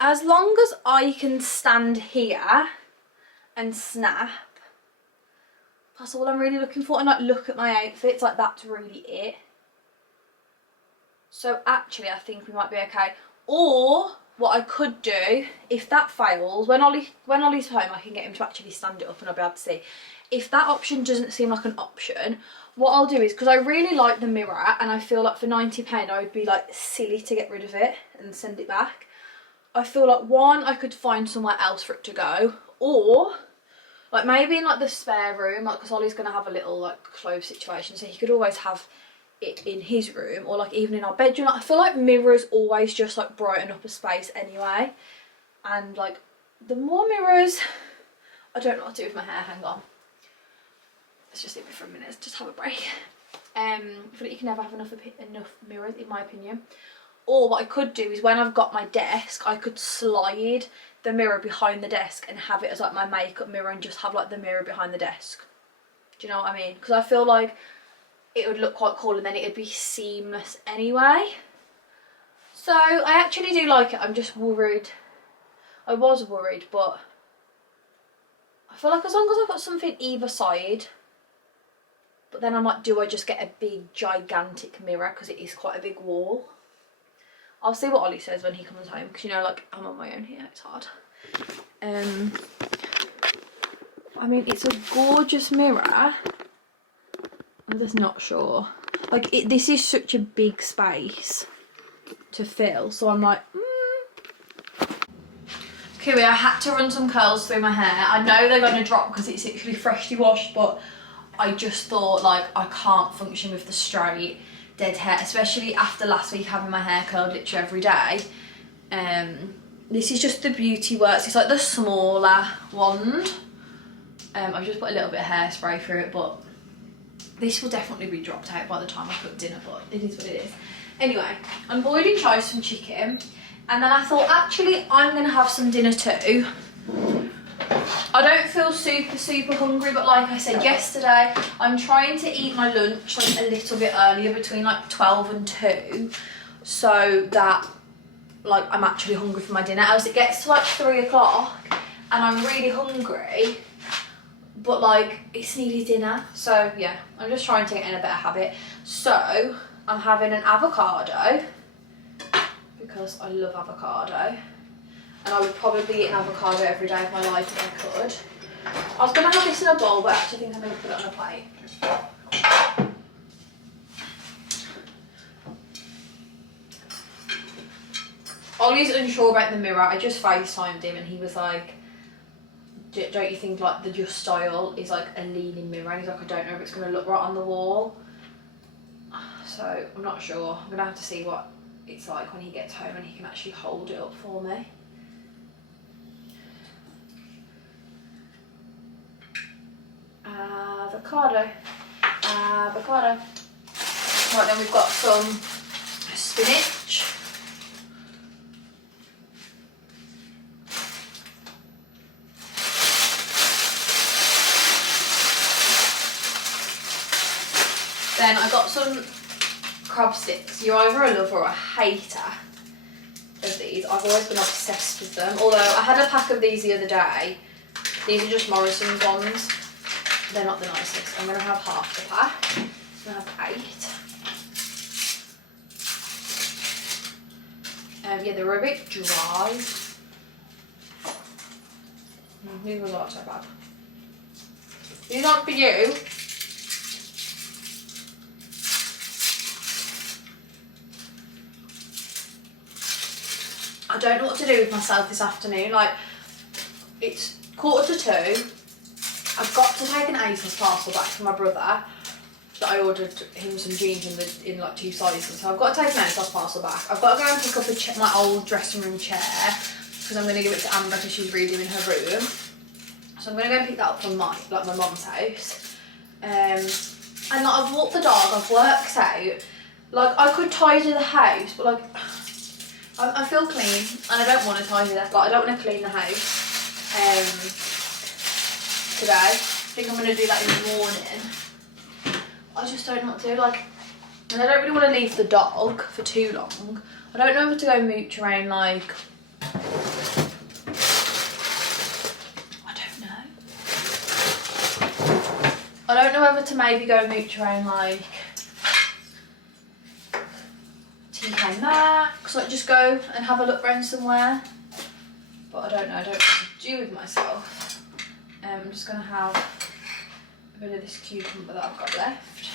As long as I can stand here and snap, that's all I'm really looking for. And like look at my outfits, like that's really it. So actually I think we might be okay. Or what I could do, if that fails, when Ollie's home I can get him to actually stand it up and I'll be able to see. If that option doesn't seem like an option, what I'll do is, because I really like the mirror and I feel like for £90 I would be like silly to get rid of it and send it back. I feel like one, I could find somewhere else for it to go, or like maybe in like the spare room, like because Ollie's gonna have a little like clothes situation, so he could always have it in his room, or like even in our bedroom. Like, I feel like mirrors always just like brighten up a space anyway, and like the more mirrors, I don't know what to do with my hair. Hang on, let's just leave it for a minute. Let's just have a break. I feel like you can never have enough mirrors, in my opinion. Or what I could do is when I've got my desk, I could slide the mirror behind the desk and have it as like my makeup mirror and just have like the mirror behind the desk. Do you know what I mean? Because I feel like it would look quite cool and then it would be seamless anyway. So I actually do like it. I'm just worried. I was worried, but I feel like as long as I've got something either side. But then I'm like, do I just get a big gigantic mirror because it is quite a big wall? I'll see what Ollie says when he comes home, because you know, like, I'm on my own here, it's hard. I mean, it's a gorgeous mirror. I'm just not sure. Like, this is such a big space to fill, so I'm like, Okay, I had to run some curls through my hair. I know they're going to drop because it's literally freshly washed, but I just thought, like, I can't function with the straight dead hair, especially after last week having my hair curled literally every day. This is just the Beauty Works. It's like the smaller wand. I've just put a little bit of hairspray through it, but this will definitely be dropped out by the time I cook dinner, but it is what it is. Anyway, I'm boiling chives and chicken, and then I thought actually I'm gonna have some dinner too. I don't feel super hungry, but like I said yesterday, I'm trying to eat my lunch like a little bit earlier, between like 12 and 2, so that like I'm actually hungry for my dinner. As it gets to like 3 o'clock and I'm really hungry, but like it's nearly dinner. So yeah, I'm just trying to get in a better habit. So I'm having an avocado because I love avocado. And I would probably eat an avocado every day of my life if I could. I was going to have this in a bowl, but I actually think I'm going to put it on a plate. Ollie's unsure about the mirror. I just FaceTimed him and he was like, don't you think like your style is like a leaning mirror? And he's like, I don't know if it's going to look right on the wall. So I'm not sure. I'm going to have to see what it's like when he gets home and he can actually hold it up for me. Avocado. Right, then we've got some spinach. Then I got some crab sticks. You're either a lover or a hater of these. I've always been obsessed with them. Although I had a pack of these the other day. These are just Morrison's ones. They're not the nicest. I'm going to have half the pack. I'm going to have 8. Yeah, they're a bit dry. These ones aren't so bad. These aren't for you. I don't know what to do with myself this afternoon. Like, it's 1:45. I've got to take an ASOS parcel back to my brother. That I ordered him some jeans in like 2 sizes. So I've got to take an ASOS parcel back. I've got to go and pick up my old dressing room chair because I'm going to give it to Amber because she's redoing her room. So I'm going to go and pick that up from my mum's house. And like, I've walked the dog. I've worked out. Like, I could tidy the house, but like I feel clean and I don't want to tidy that. Like, I don't want to clean the house today. I think I'm going to do that in the morning. I just don't know what to do. Like, and I don't really want to leave the dog for too long. I don't know whether to go mooch around, like, I don't know whether to maybe go mooch around, like, TK Maxx, like just go and have a look around somewhere. But I don't know, I don't know what to do with myself. I'm just gonna have a bit of this cucumber that I've got left.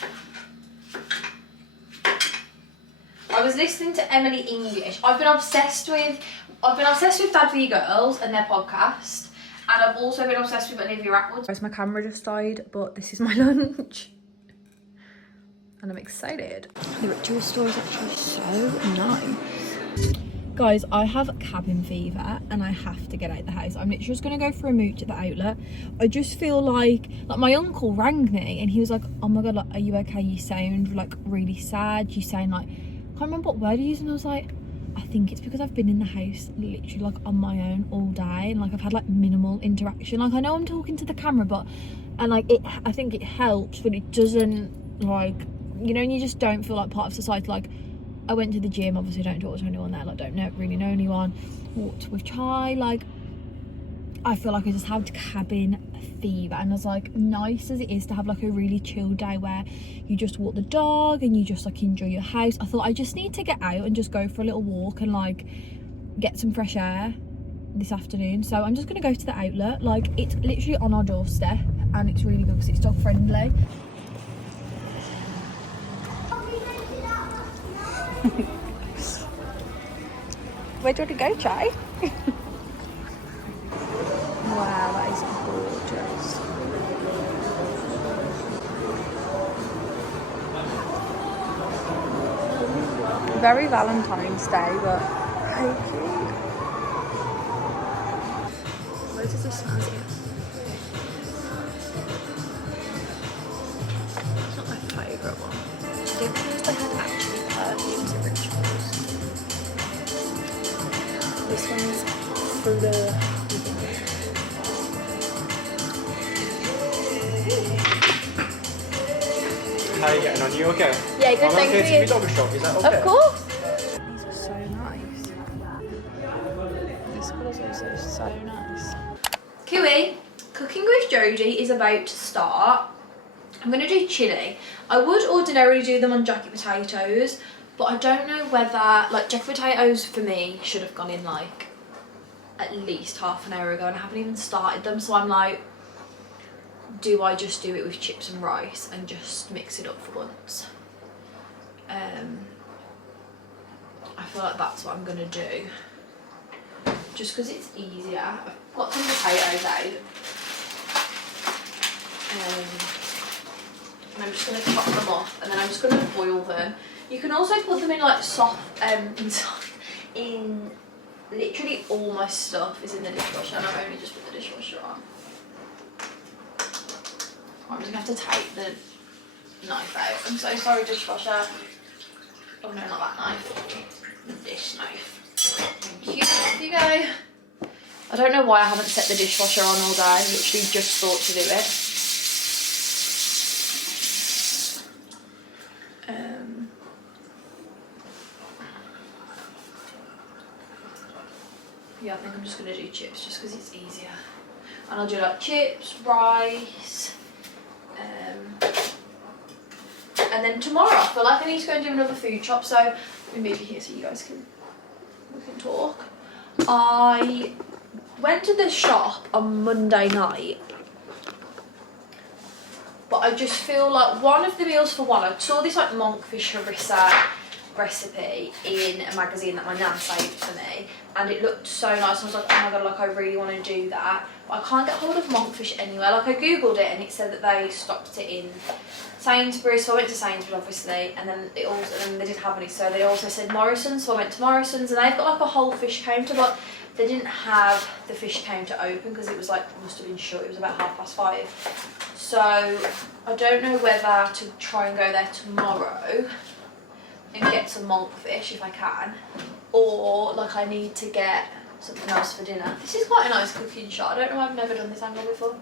I was listening to Emily English. I've been obsessed with Dad v Girls and their podcast, and I've also been obsessed with Olivia Attwood. My camera just died, but this is my lunch. And I'm excited. The ritual store is actually so nice. Guys, I have cabin fever and I have to get out of the house. I'm literally just gonna go for a mooch at the outlet. I just feel like my uncle rang me and he was like, oh my god, like, are you okay? You sound like really sad. You sound like, I can't remember what word he used, and I was like, I think it's because I've been in the house literally like on my own all day, and like I've had like minimal interaction. Like I know I'm talking to the camera, but and like I think it helps, but it doesn't, like, you know, and you just don't feel like part of society. Like I went to the gym, obviously don't talk to anyone there, like don't really know anyone. Walked with Chai, like I feel like I just had cabin fever, and as like nice as it is to have like a really chill day where you just walk the dog and you just like enjoy your house, I thought I just need to get out and just go for a little walk and like get some fresh air this afternoon. So I'm just gonna go to the outlet. Like it's literally on our doorstep and it's really good because it's dog friendly. Where do you want to go, Chai? Wow, that is gorgeous. Very Valentine's Day, but how cute. Where does this smell here? It's not my favourite one. I didn't realise they had actually perfumes at Rituals. This one's Fleur. How are you getting on? You okay? Yeah, good, thank you. I'm okay to be dog shop, is that okay? Of course. These are so nice. This colour's also so nice. Kiwi, Cooking with Jodie is about to start. I'm going to do chilli. I would ordinarily do them on jacket potatoes, but I don't know whether, like, jacket potatoes for me should have gone in like at least half an hour ago and I haven't even started them, so I'm like, do I just do it with chips and rice and just mix it up for once? I feel like that's what I'm gonna do, just because it's easier. I've got some potatoes out, and I'm just gonna chop them up and then I'm just gonna boil them. You can also put them in like soft, in literally all my stuff is in the dishwasher, and I've only just put the dishwasher on. I'm just gonna have to take the knife out. I'm so sorry, dishwasher. Oh no, not that knife. The dish knife. Thank you. There you go. I don't know why I haven't set the dishwasher on all day. I literally just thought to do it. Yeah, I think I'm just gonna do chips just because it's easier. And I'll do like chips, rice, and then tomorrow I feel like I need to go and do another food shop, so let me move you here so you guys can talk. I went to the shop on Monday night, but I just feel like one of the meals for one, I saw this like monkfish harissa recipe in a magazine that my nan saved for me, and it looked so nice. I was like, oh my god, like I really want to do that, but I can't get hold of monkfish anywhere. Like I googled it and it said that they stocked it in Sainsbury's, so I went to Sainsbury's obviously, and then they didn't have any, so they also said Morrison's, so I went to Morrison's and they've got like a whole fish counter, but they didn't have the fish counter open because it was like, must have been shut, it was about 5:30. So I don't know whether to try and go there tomorrow and get some monkfish if I can, or like I need to get something else for dinner. This is quite a nice cooking shot. I don't know why I've never done this angle before.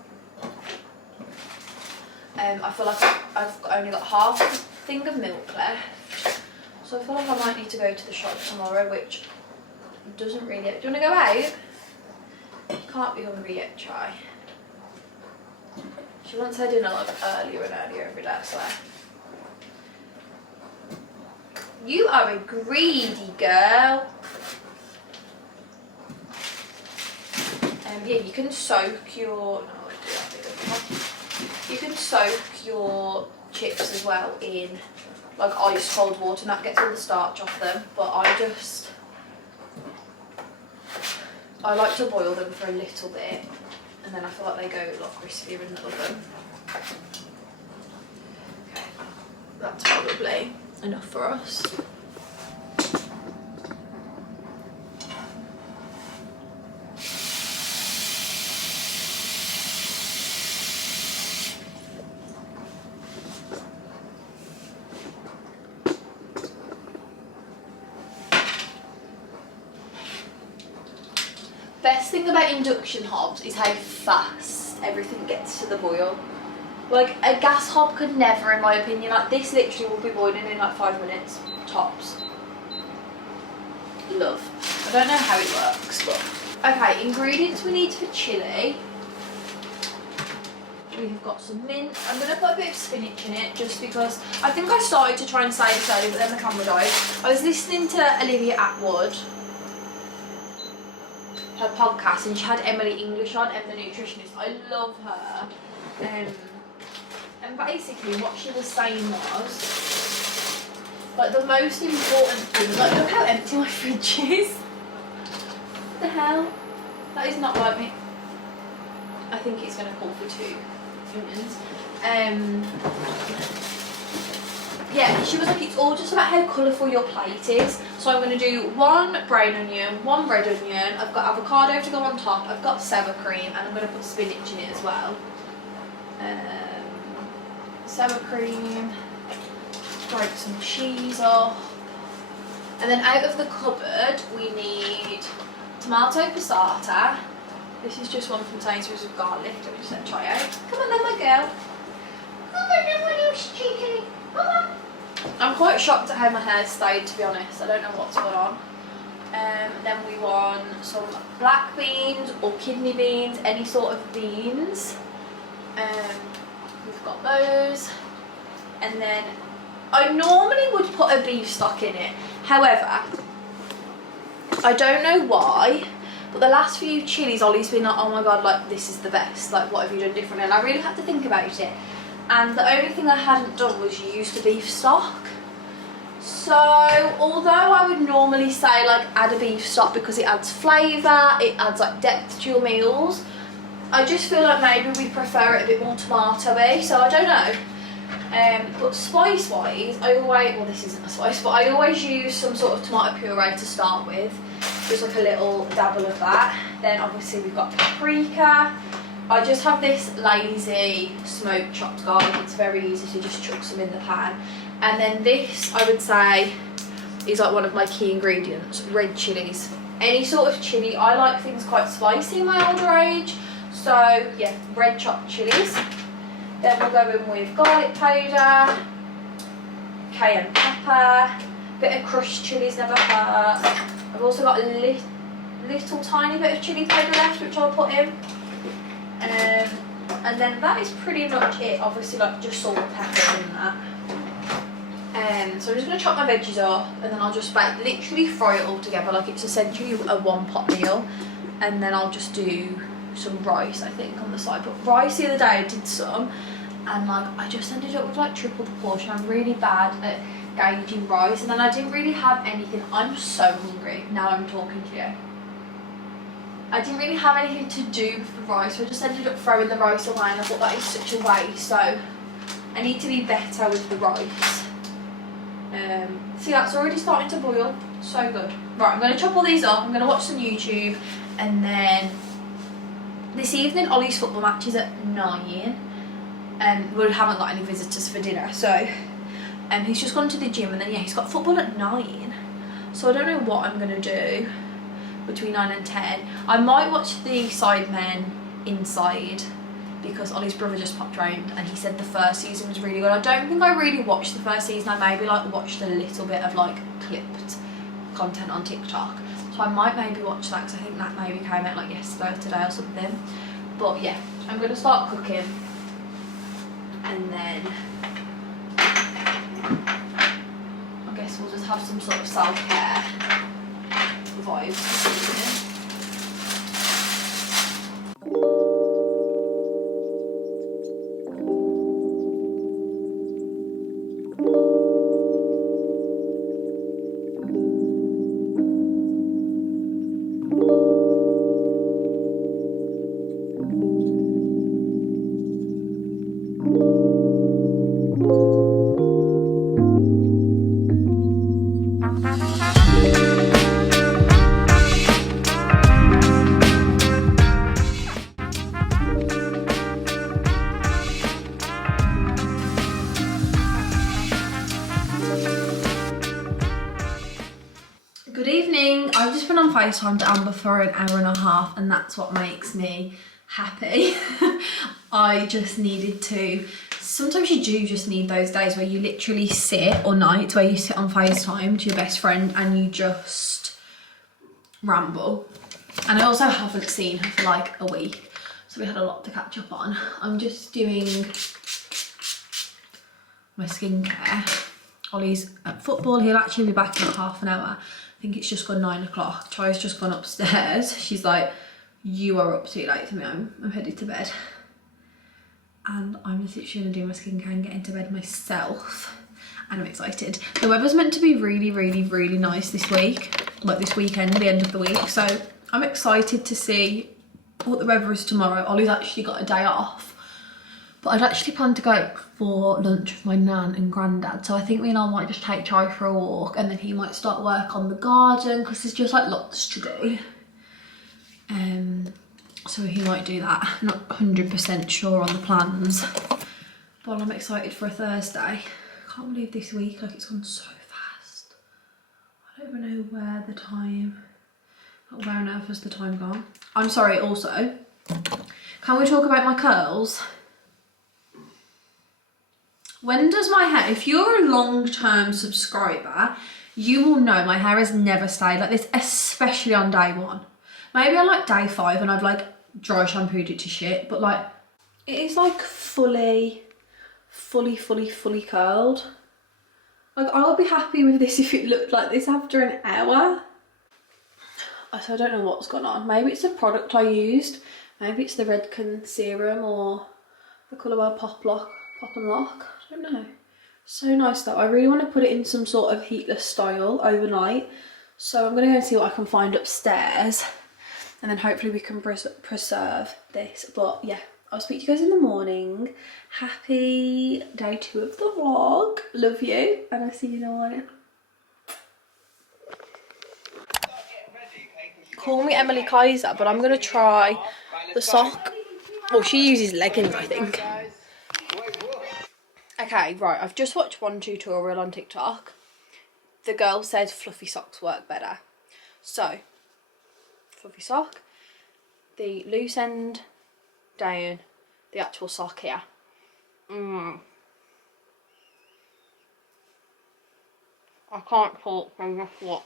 I feel like I've only got half a thing of milk left. So I feel like I might need to go to the shop tomorrow, which doesn't really... Do you want to go out? Can't be hungry yet, Chai. She wants her dinner like earlier and earlier every day, I swear. You are a greedy girl. Yeah, you can soak your... No, I do that bit. You can soak your chips as well in like ice cold water, and that gets all the starch off them. But I like to boil them for a little bit, and then I feel like they go a lot crispier in the oven. Okay, that's probably enough for us. Best thing about induction hobs is how fast everything gets to the boil. Like a gas hob could never, in my opinion. Like this literally will be boiling in like 5 minutes tops. Love. I don't know how it works, but okay. Ingredients we need for chilli. We've got some mint. I'm gonna put a bit of spinach in it just because I think I started to try and say this earlier, but then the camera died. I was listening to Olivia Atwood, her podcast, and she had Emily English on, Emma the nutritionist. I love her. And basically what she was saying was like the most important thing, like look how empty my fridge is. What the hell? That is not like me. I think it's going to call for 2 onions. Yeah, she was like, it's all just about how colourful your plate is. So I'm going to do 1 brown onion, 1 red onion. I've got avocado to go on top. I've got sour cream, and I'm going to put spinach in it as well. Sour cream. Break some cheese off. And then out of the cupboard, we need tomato passata. This is just one from Sainsbury's with garlic. Let me just let try out. Come on then, my girl. Come on then, my little cheeky. Come on. I'm quite shocked at how my hair's stayed, to be honest. I don't know what's going on. Then we want some black beans or kidney beans, any sort of beans. We've got those. And then I normally would put a beef stock in it. However, I don't know why, but the last few chilies, Ollie's been like, oh my god, like this is the best. Like, what have you done differently? And I really had to think about it. And the only thing I hadn't done was used a beef stock. So although I would normally say like add a beef stock because it adds flavour, it adds like depth to your meals, I just feel like maybe we prefer it a bit more tomatoey, so I don't know. But spice wise, I always, well this isn't a spice, but I always use some sort of tomato puree to start with, just like a little dabble of that. Then obviously we've got paprika. I just have this lazy smoked chopped garlic. It's very easy to just chuck some in the pan. And then this, I would say, is like one of my key ingredients, red chilies. Any sort of chili. I like things quite spicy in my older age. So yeah, red chopped chilies. Then we'll go in with garlic powder, cayenne pepper, bit of crushed chilies never hurt. I've also got a little tiny bit of chili powder left, which I'll put in. And then that is pretty much it. Obviously, like just salt, pepper, and that. So I'm just going to chop my veggies up, and then I'll just literally fry it all together. Like it's essentially a 1-pot meal. And then I'll just do some rice, I think, on the side. But rice the other day I did some, and like I just ended up with like triple the portion. I'm really bad at gauging rice, and then I didn't really have anything. I'm so hungry now I'm talking to you. I didn't really have anything to do with the rice, so I just ended up throwing the rice away, and I thought that is such a waste, so I need to be better with the rice. See, that's already starting to boil, so good. Right, I'm going to chop all these up, I'm going to watch some YouTube, and then this evening Ollie's football match is at 9, and we haven't got any visitors for dinner, so he's just gone to the gym, and then yeah, he's got football at 9, so I don't know what I'm going to do between 9 and 10. I might watch the Sidemen Inside because Ollie's brother just popped round and he said the first season was really good. I don't think I really watched the first season. I maybe like watched a little bit of like clipped content on TikTok. So I might maybe watch that because I think that maybe came out like yesterday or today or something. But yeah, I'm going to start cooking and then I guess we'll just have some sort of self-care vibes this evening. Good evening. I've just been on FaceTime to Amber for an hour and a half and that's what makes me happy. I just needed to, sometimes you do just need those days where you literally sit, or nights where you sit on FaceTime to your best friend and you just ramble. And I also haven't seen her for like a week, so we had a lot to catch up on. I'm just doing my skincare. Ollie's at football, he'll actually be back in half an hour. I think it's just gone 9 o'clock. Charlie's just gone upstairs. She's like, you are up too late for me, I'm headed to bed. And I'm just literally gonna do my skincare and get into bed myself. And I'm excited. The weather's meant to be really, really, really nice this week. Like this weekend, the end of the week. So I'm excited to see what the weather is tomorrow. Ollie's actually got a day off. But I'd actually planned to go for lunch with my nan and granddad. So I think me and I might just take Charlie for a walk and then he might start work on the garden because there's just like lots to do. So he might do that. Not 100% sure on the plans. But I'm excited for a Thursday. I can't believe this week, like it's gone so fast. I don't even know where the time, where on earth has the time gone? I'm sorry also, can we talk about my curls? When does my hair, if you're a long-term subscriber, you will know my hair has never stayed like this, especially on day one. Maybe on like day 5 and I've like dry shampooed it to shit, but like, it is like fully curled. Like I'll be happy with this if it looked like this after an hour. So I don't know what's gone on. Maybe it's the product I used. Maybe it's the Redken serum or the Colourwell Pop and Lock. I don't know. So nice though. I really want to put it in some sort of heatless style overnight. So I'm going to go and see what I can find upstairs. And then hopefully we can preserve this. But yeah, I'll speak to you guys in the morning. Happy day 2 of the vlog. Love you. And I'll see you in a while. Call me Emily Kaiser, but I'm going to try the sock. Well, she uses leggings, I think. Okay, right, I've just watched one tutorial on TikTok. The girl said fluffy socks work better. So, fluffy sock, the loose end down, the actual sock here. I can't talk, so guess what?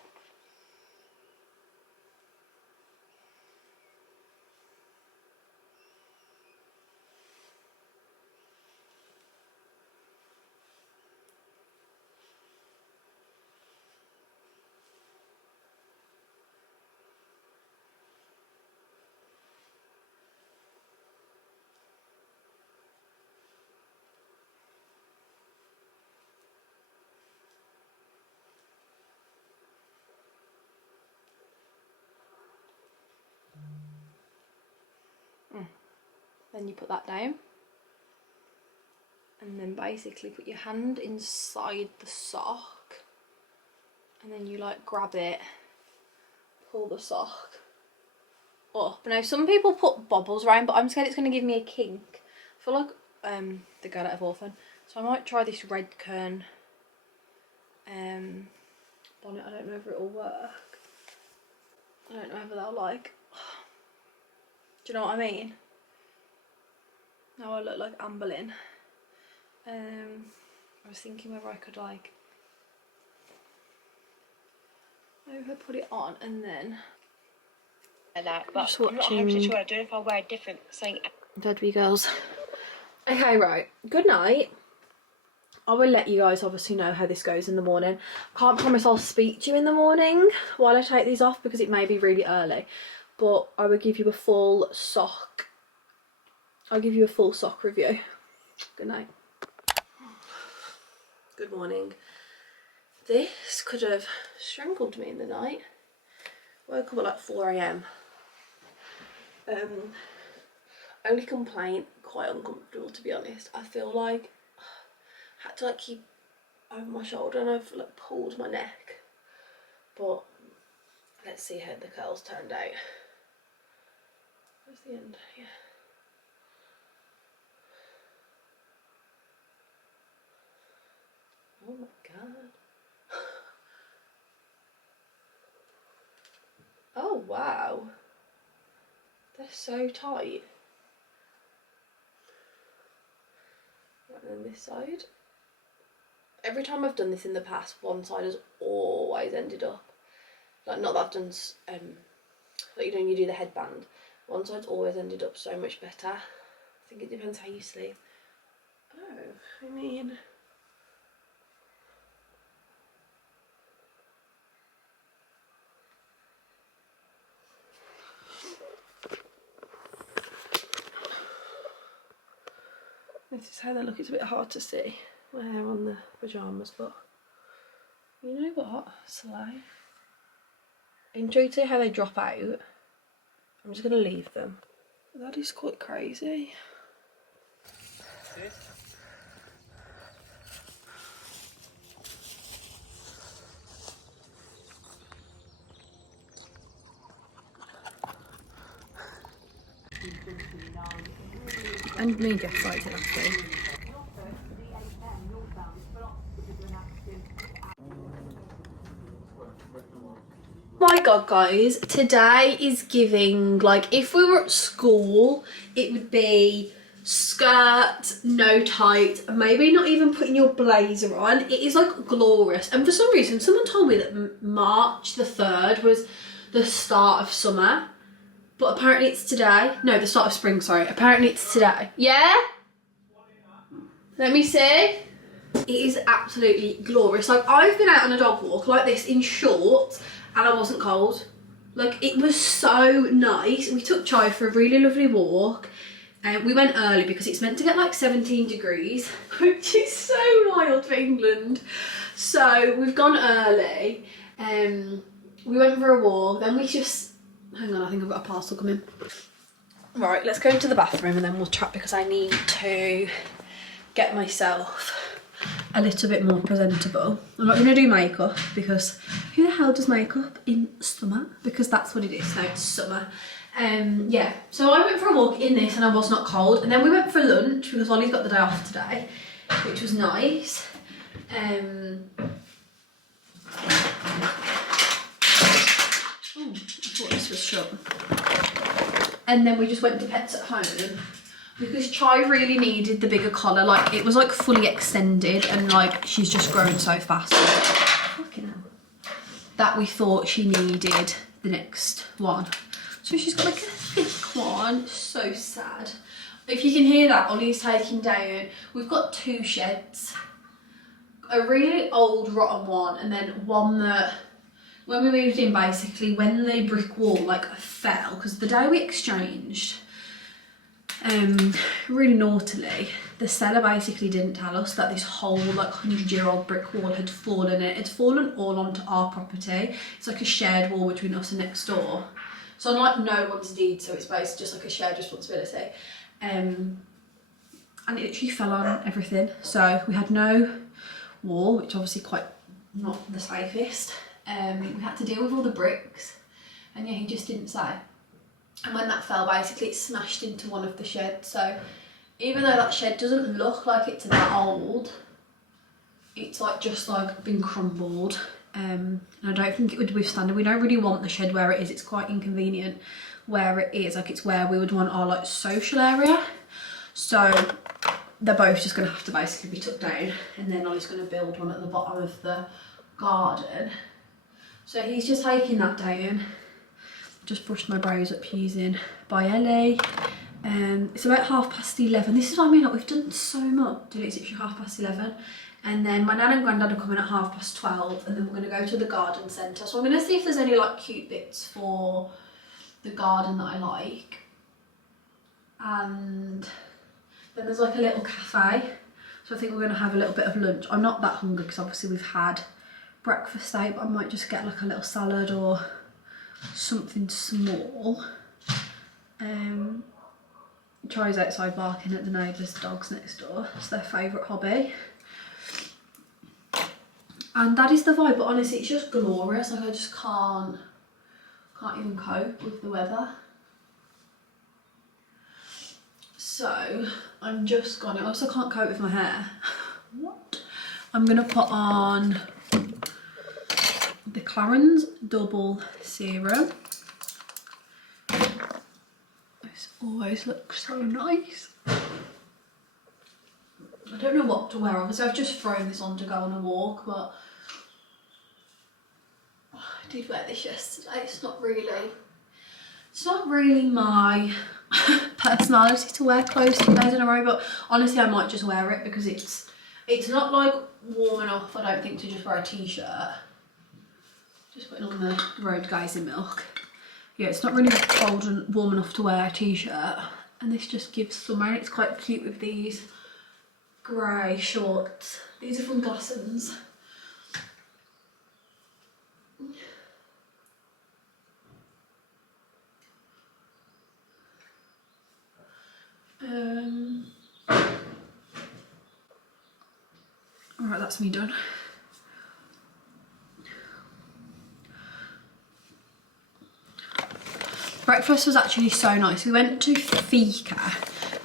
Then you put that down. And then basically put your hand inside the sock. And then you like grab it, pull the sock up. Now some people put bobbles around, but I'm scared it's going to give me a kink. I feel like the girl out of Orphan. So I might try this Redken bonnet. I don't know if it'll work. I don't know whether they'll like. Do you know what I mean? Now I look like Anne Boleyn. I was thinking whether I could like over put it on and then That, but just I'm not 100% watching sure. I don't know if I'll wear a different thing. Deadly Girls. Okay, right. Good night. I will let you guys obviously know how this goes in the morning. Can't promise I'll speak to you in the morning while I take these off because it may be really early. But I will give you a full sock. I'll give you a full sock review. Good night. Good morning. This could have strangled me in the night. Woke up at like 4 AM. Only complaint, quite uncomfortable to be honest. I feel like I had to like keep over my shoulder and I've like pulled my neck. But let's see how the curls turned out. Where's the end? Yeah. Oh my god. Oh wow. They're so tight. And then this side. Every time I've done this in the past, one side has always ended up, like not that I've done, like you know when you do the headband, one side's always ended up so much better. I think it depends how you sleep. Oh, I mean, this is how they look. It's a bit hard to see my hair on the pyjamas, but you know what? Slay. Intrigued to see how they drop out. I'm just gonna leave them. That is quite crazy. And me get excited actually. My god guys, today is giving, like if we were at school it would be skirt, no tight, maybe not even putting your blazer on. It is like glorious, and for some reason someone told me that March the 3rd was the start of summer, but apparently it's today. No, the start of spring, sorry. Apparently it's today. Yeah? Let me see. It is absolutely glorious. Like I've been out on a dog walk like this in shorts and I wasn't cold. Like it was so nice. We took Chai for a really lovely walk and we went early because it's meant to get like 17 degrees, which is so wild for England. So we've gone early. We went for a walk, then we just, hang on, I think I've got a parcel coming. Right, let's go into the bathroom and then we'll chat because I need to get myself a little bit more presentable. I'm not going to do makeup because who the hell does makeup in summer? Because that's what it is now, it's summer. Yeah, so I went for a walk in this and I was not cold, and then we went for lunch because Ollie's got the day off today, which was nice. Oh, I thought this was shut. And then we just went to Pets at Home because Chai really needed the bigger collar. Like it was like fully extended and like she's just grown so fast. Fucking hell. That we thought she needed the next one. So she's got like a thick one. So sad. If you can hear that, Ollie's taking down. We've got 2 sheds. A really old rotten one and then one that when we moved in, basically when the brick wall like fell, because the day we exchanged, really naughtily, the seller basically didn't tell us that this whole like 100-year-old brick wall had fallen in. It's fallen all onto our property. It's like a shared wall between us and next door. So unlike no one's deed, so it's basically just like a shared responsibility. And it literally fell on everything. So we had no wall, which obviously quite not the safest. We had to deal with all the bricks, and yeah, he just didn't say. And when that fell, basically it smashed into one of the sheds. So even though that shed doesn't look like it's that old, it's like just like been crumbled. And I don't think it would withstand it. We don't really want the shed where it is. It's quite inconvenient where it is. Like it's where we would want our like social area. So they're both just going to have to basically be tucked down, and then Ollie's going to build one at the bottom of the garden. So he's just taking that down. Just brushed my brows up using by Ellie. It's about 11:30. This is what I mean, like, we've done so much, and it's actually 11:30. And then my nan and granddad are coming at 12:30, and then we're going to go to the garden centre. So I'm going to see if there's any like cute bits for the garden that I like. And then there's like a little cafe. So I think we're going to have a little bit of lunch. I'm not that hungry because obviously we've had breakfast out, but I might just get like a little salad or something small. Charlie's outside barking at the neighbours' dogs next door. It's their favourite hobby. And that is the vibe, but honestly it's just glorious. Like, I just can't even cope with the weather. So I'm just gonna, I also can't cope with my hair. What? I'm gonna put on the Clarins Double Serum. This always looks so nice. I don't know what to wear. Obviously I've just thrown this on to go on a walk, but I did wear this yesterday. It's not really my personality to wear clothes 2 days in a row, but honestly I might just wear it because it's not like warm enough, I don't think, to just wear a t-shirt. Just putting on the road guys in milk. Yeah, it's not really cold and warm enough to wear a t-shirt, and this just gives summer, and it's quite cute with these grey shorts. These are from Glassons. Alright, that's me done. Breakfast was actually so nice. We went to Fika.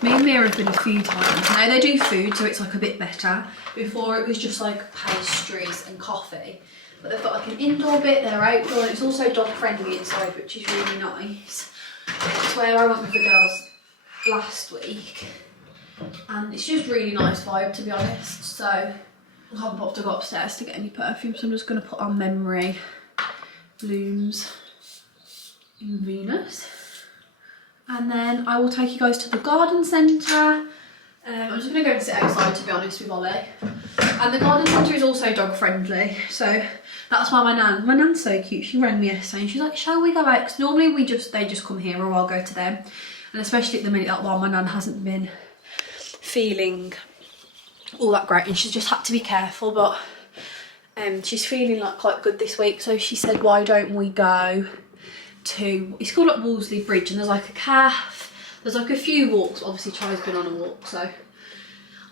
Me and Mia have been a few times. Now they do food, so it's like a bit better. Before it was just like pastries and coffee. But they've got like an indoor bit, they're outdoor, and it's also dog friendly inside, which is really nice. It's where I went with the girls last week. And it's just really nice vibe, to be honest. So I haven't popped to go upstairs to get any perfume, so I'm just going to put on Memory Blooms in Venus. And then I will take you guys to the garden centre. I'm just going to go and sit outside, to be honest, with Ollie. And the garden centre is also dog friendly, so that's why my nan's so cute. She rang me yesterday and she's like, shall we go out? Because normally they just come here, or I'll go to them. And especially at the minute, like, while my nan hasn't been feeling all that great, and she's just had to be careful, but she's feeling like quite good this week. So she said, why don't we go to, it's called like Wolseley Bridge, and there's like a calf, there's like a few walks. Obviously Charlie's been on a walk, so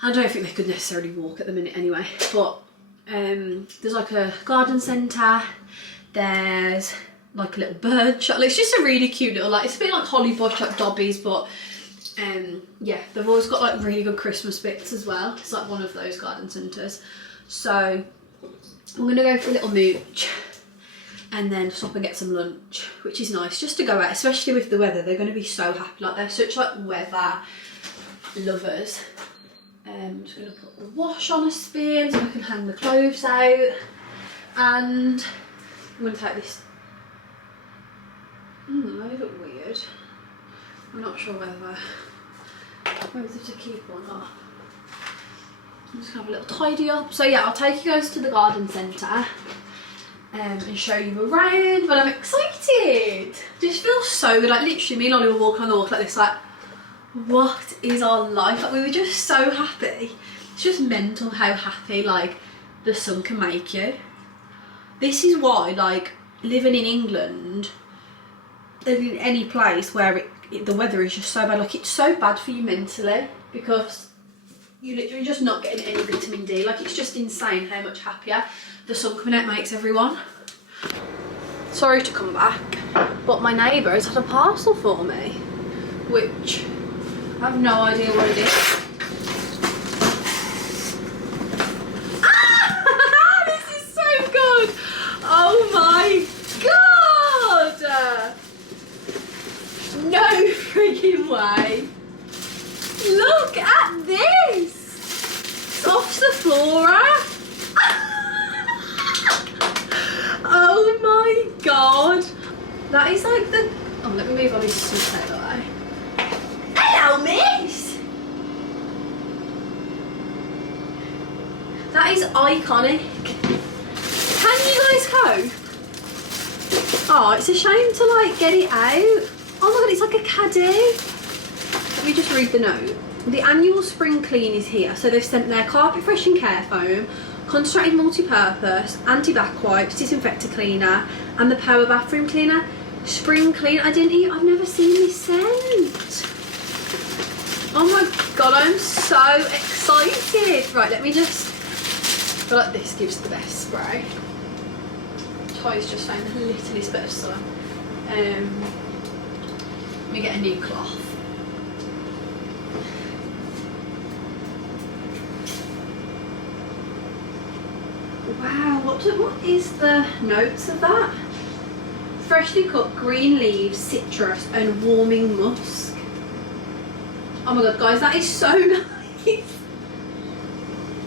I don't think they could necessarily walk at the minute anyway, but there's like a garden centre, there's like a little bird shop. It's just a really cute little, like, it's a bit like Holly Bush, like Dobbies, but yeah, they've always got like really good Christmas bits as well. It's like one of those garden centres. So I'm gonna go for a little mooch and then stop and get some lunch, which is nice just to go out, especially with the weather. They're going to be so happy, like, they're such like weather lovers. I'm just going to put the wash on a spin so I can hang the clothes out, and I'm going to take this. They look weird. I'm not sure whether to keep or not. I'm just going to have a little tidy up. So yeah, I'll take you guys to the garden centre and show you around, but I'm excited. This feels so good. Like, literally me and Ollie were walking on the walk like this, like, what is our life? Like, we were just so happy. It's just mental how happy, like, the sun can make you. This is why, like, living in England and in any place where the weather is just so bad, like, it's so bad for you mentally, because you're literally just not getting any vitamin D. Like, it's just insane how much happier the sun coming out makes everyone. Sorry to come back, but my neighbour has had a parcel for me, which I have no idea what it is. Ah! This is so good! Oh my god! No freaking way! Look gosh, the flora! Oh my god. That is like the... Oh, let me move on this suit away. Hello, miss! That is iconic. Can you guys cope? Oh, it's a shame to like get it out. Oh my god, it's like a caddy. Let me just read the note. The annual spring clean is here. So they've sent their carpet fresh and care foam, concentrated multi-purpose, anti-back wipes, disinfector cleaner, and the power bathroom cleaner. Spring clean. I've never seen this scent. Oh my god, I'm so excited. Right, let me just... I feel like this gives the best spray. Ty's just found the littlest bit of sun. Let me get a new cloth. Wow, what is the notes of that? Freshly cut green leaves, citrus, and warming musk. Oh my god, guys, that is so nice.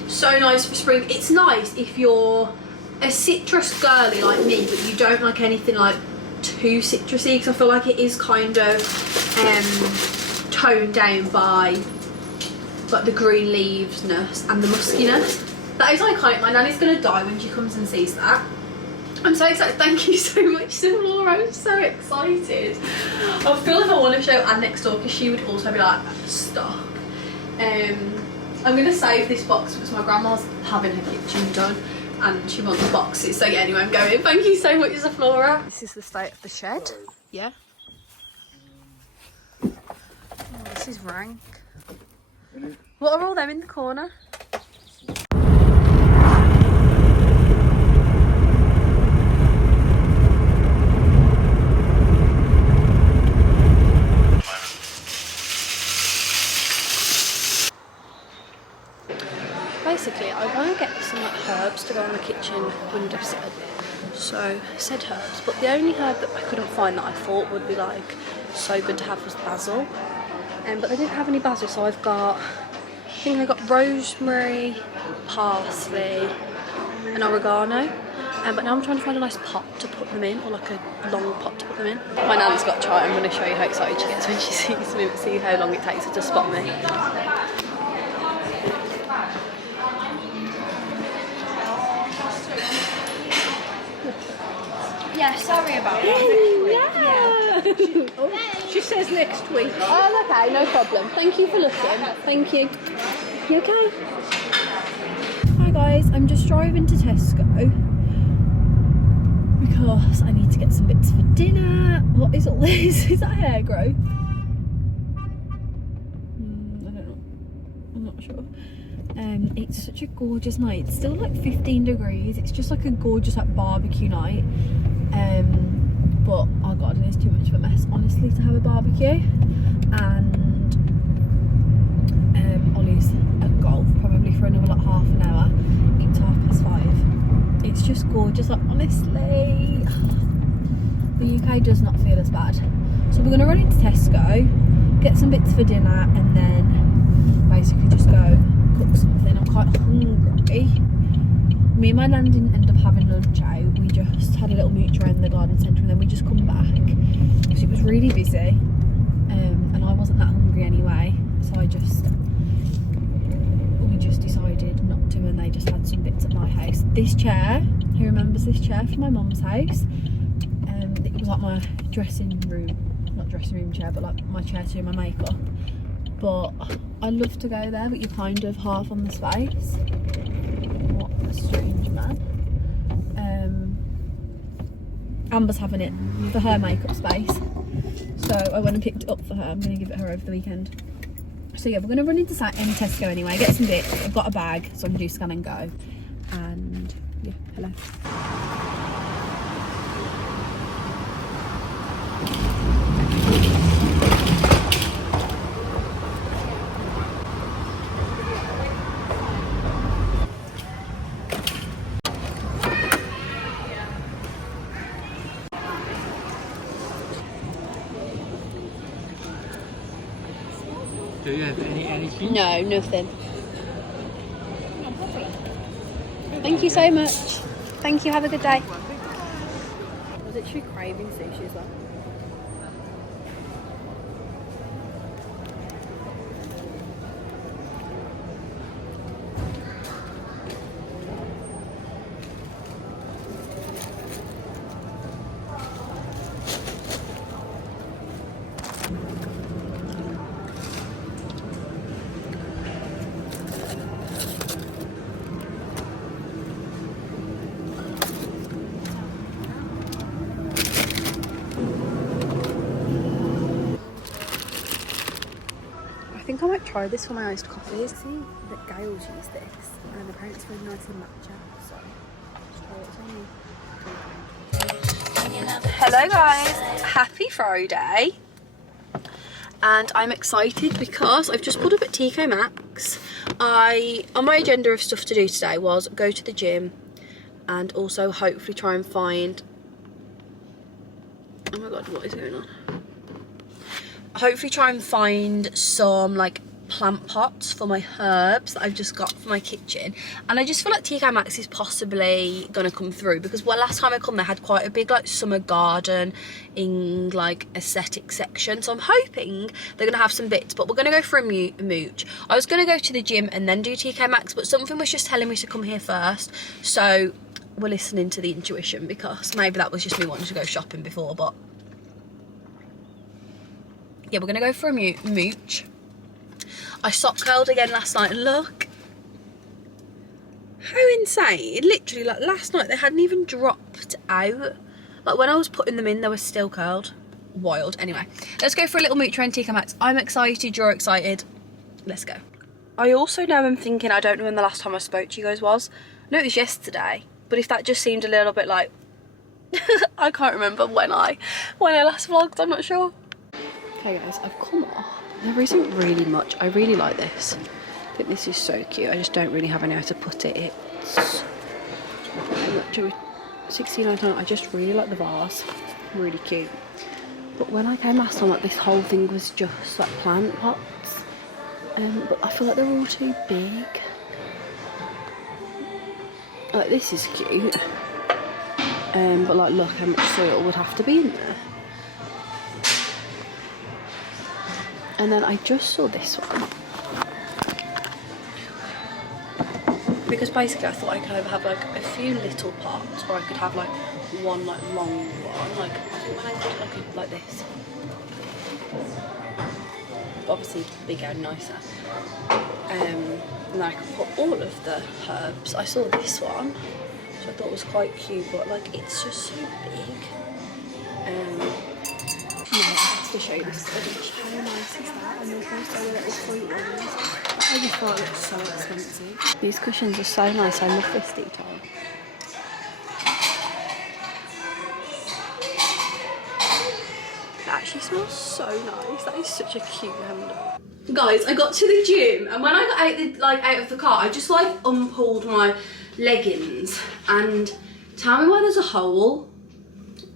So nice for spring. It's nice if you're a citrus girly like me, but you don't like anything like too citrusy, because I feel like it is kind of toned down by like the green leaves-ness and the muskiness. That is iconic. My nanny's gonna die when she comes and sees that. I'm so excited. Thank you so much, Laura. I'm so excited. I feel like I want to show Anne next door because she would also be like, stop. I'm going to save this box because my grandma's having her kitchen done and she wants boxes. So yeah, anyway, I'm going. Thank you so much, Flora. This is the state of the shed. Yeah. Oh, this is rank. What are all them in the corner? Basically, I want to get some like herbs to go on the kitchen windowsill. So, said herbs, but the only herb that I couldn't find that I thought would be like so good to have was basil. But they didn't have any basil, so I think I got rosemary, parsley, and oregano. But now I'm trying to find a nice pot to put them in, or like a long pot to put them in. My nan's got to try it. I'm going to show you how excited she gets when she sees me, see how long it takes her to spot me. Yeah, sorry about that. Yeah. Oh, she says next week. Oh, okay, no problem. Thank you for looking. Thank you. You okay? Hi guys, I'm just driving to Tesco because I need to get some bits for dinner. What is all this? Is that hair growth? I don't know. I'm not sure. It's such a gorgeous night. It's still like 15 degrees. It's just like a gorgeous like barbecue night. But our garden is too much of a mess, honestly, to have a barbecue. And Ollie's at golf probably for another like half an hour. It's 5:30. It's just gorgeous, like honestly. The UK does not feel as bad. So we're gonna run into Tesco, get some bits for dinner, and then basically just go cook something. I'm quite hungry. Me and my nan didn't end up having lunch out. We just had a little mooch around the garden centre and then we just come back because it was really busy, and I wasn't that hungry anyway, so we just decided not to, and they just had some bits at my house. This chair, who remembers this chair from my mum's house? It was like my dressing room, not dressing room chair, but like my chair to do my makeup. But I love to go there, but you're kind of half on the space. What a strange man. Amber's having it for her makeup space, so I went and picked it up for her. I'm going to give it her over the weekend. So yeah, we're going to run into Tesco anyway, get some bits. I've got a bag, so I can do scan and go. And yeah, hello. Do you have anything? No, nothing. Thank you so much. Thank you, have a good day. I was literally craving sushi as well. I think I might try this for my iced coffee. See that Gail's used this, and apparently it's really nice in matcha. So let's try it on you. Hello guys, happy Friday. And I'm excited because I've just pulled up at TK Maxx. On my agenda of stuff to do today was go to the gym and also hopefully try and find, oh my god, what is going on? Hopefully try and find some like plant pots for my herbs that I've just got for my kitchen. And I just feel like TK Maxx is possibly gonna come through because, well, last time I come they had quite a big like summer garden in like aesthetic section, so I'm hoping they're gonna have some bits, but we're gonna go for a mooch. I was gonna go to the gym and then do TK Maxx, but something was just telling me to come here first, so we're listening to the intuition, because maybe that was just me wanting to go shopping before, but yeah, we're gonna go for a mooch. I sock curled again last night, and look how insane. Literally, like last night they hadn't even dropped out. Like when I was putting them in, they were still curled. Wild. Anyway, let's go for a little mooch around TK Maxx. I'm excited, you're excited. Let's go. I also know I'm thinking, I don't know when the last time I spoke to you guys was. No, it was yesterday, but if that just seemed a little bit like I can't remember when I last vlogged, I'm not sure. Okay guys, I've come off. There isn't really much. I really like this. I think this is so cute. I just don't really have anywhere to put it. It's £16.99. I just really like the vase. Really cute. But when I came last time, like this whole thing was just like plant pots. But I feel like they're all too big. Like this is cute. But like look how much soil would have to be in there. And then I just saw this one, because basically I thought I could either have like a few little pots, or I could have like one like long one, like I think when I got like this, but obviously bigger and nicer. And then I could put all of the herbs. I saw this one, which I thought was quite cute, but like it's just so big. To show you this footage. How nice is that? And there's also little fruit ones. I just thought it looked so expensive. These cushions are so nice. I love this detail. It actually smells so nice. That is such a cute handle. Guys, I got to the gym, and when I got out of the car, I just like unpulled my leggings, and tell me why there's a hole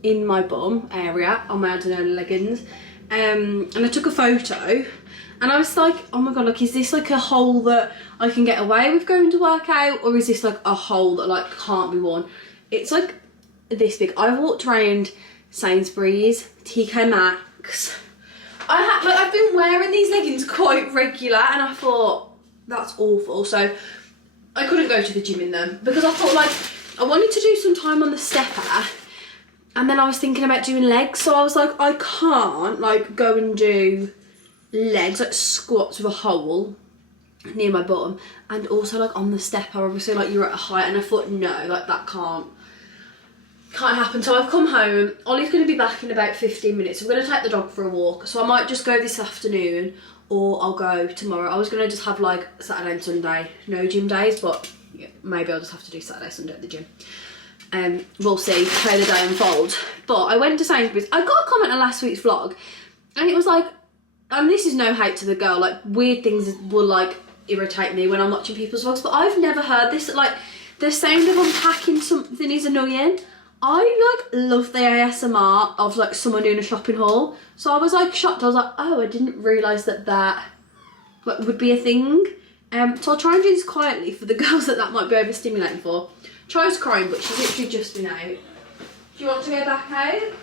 in my bum area on my Adenola leggings. And I took a photo, and I was like, oh my god, like, is this like a hole that I can get away with going to work out, or is this like a hole that like can't be worn? It's like this big. I walked around Sainsbury's, TK Maxx. I've been wearing these leggings quite regular, and I thought that's awful, so I couldn't go to the gym in them, because I thought like I wanted to do some time on the stepper. And then I was thinking about doing legs, so I was like, I can't like go and do legs, like squats with a hole near my bottom, and also like on the stepper, obviously like you're at a height, and I thought no, like that can't happen. So I've come home. Ollie's going to be back in about 15 minutes. I'm going to take the dog for a walk, so I might just go this afternoon, or I'll go tomorrow. I was going to just have like Saturday and Sunday, no gym days, but yeah, maybe I'll just have to do Saturday, Sunday at the gym. We'll see how the day unfolds. But I went to Sainsbury's. I got a comment on last week's vlog, and it was like, and this is no hate to the girl, like weird things will like irritate me when I'm watching people's vlogs, but I've never heard this, like the sound of unpacking something is annoying. I like love the ASMR of like someone doing a shopping haul, so I was like shocked. I was like, oh, I didn't realise that like would be a thing. So I'll try and do this quietly for the girls that might be overstimulating for. Chai's crying, but she's literally just been out. Do you want to go back out?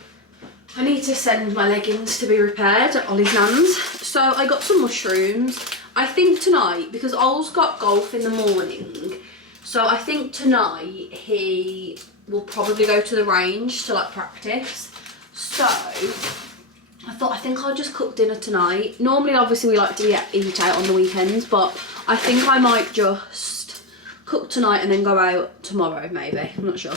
I need to send my leggings to be repaired at Ollie's nan's. So I got some mushrooms. I think tonight, because Ol's got golf in the morning, so I think tonight he will probably go to the range to like practice. So I think I'll just cook dinner tonight. Normally, obviously, we like to eat out on the weekends, but I think I might just cook tonight and then go out tomorrow, maybe. I'm not sure.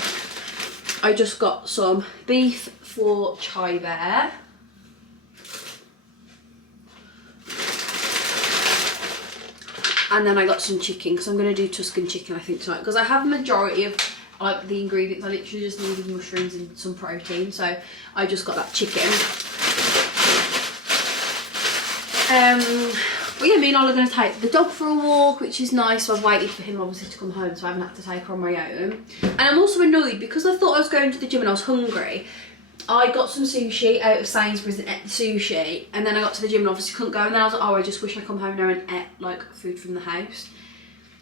I just got some beef for Chai Bear. And then I got some chicken, because I'm going to do Tuscan chicken, I think, tonight. Because I have a majority of like the ingredients. I literally just needed mushrooms and some protein, so I just got that chicken. But yeah, me and Ola are going to take the dog for a walk, which is nice. So I've waited for him obviously to come home, so I haven't had to take her on my own. And I'm also annoyed because I thought I was going to the gym and I was hungry. I got some sushi out of Sainsbury's and ate the sushi, and then I got to the gym and obviously couldn't go, and then I was like, oh, I just wish I'd come home now and ate like food from the house.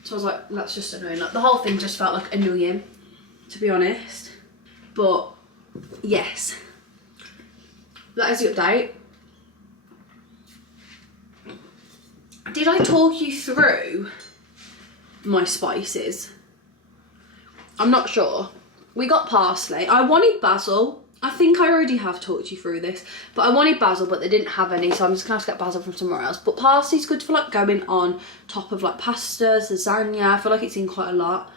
So I was like, that's just annoying. Like the whole thing just felt like annoying, to be honest. But yes, that is the update. Did I talk you through my spices? I'm not sure. We got parsley. I wanted basil. I think I already have talked you through this, but I wanted basil, but they didn't have any, so I'm just gonna have to get basil from somewhere else. But parsley's good for like going on top of like pastas, lasagna. I feel like it's in quite a lot.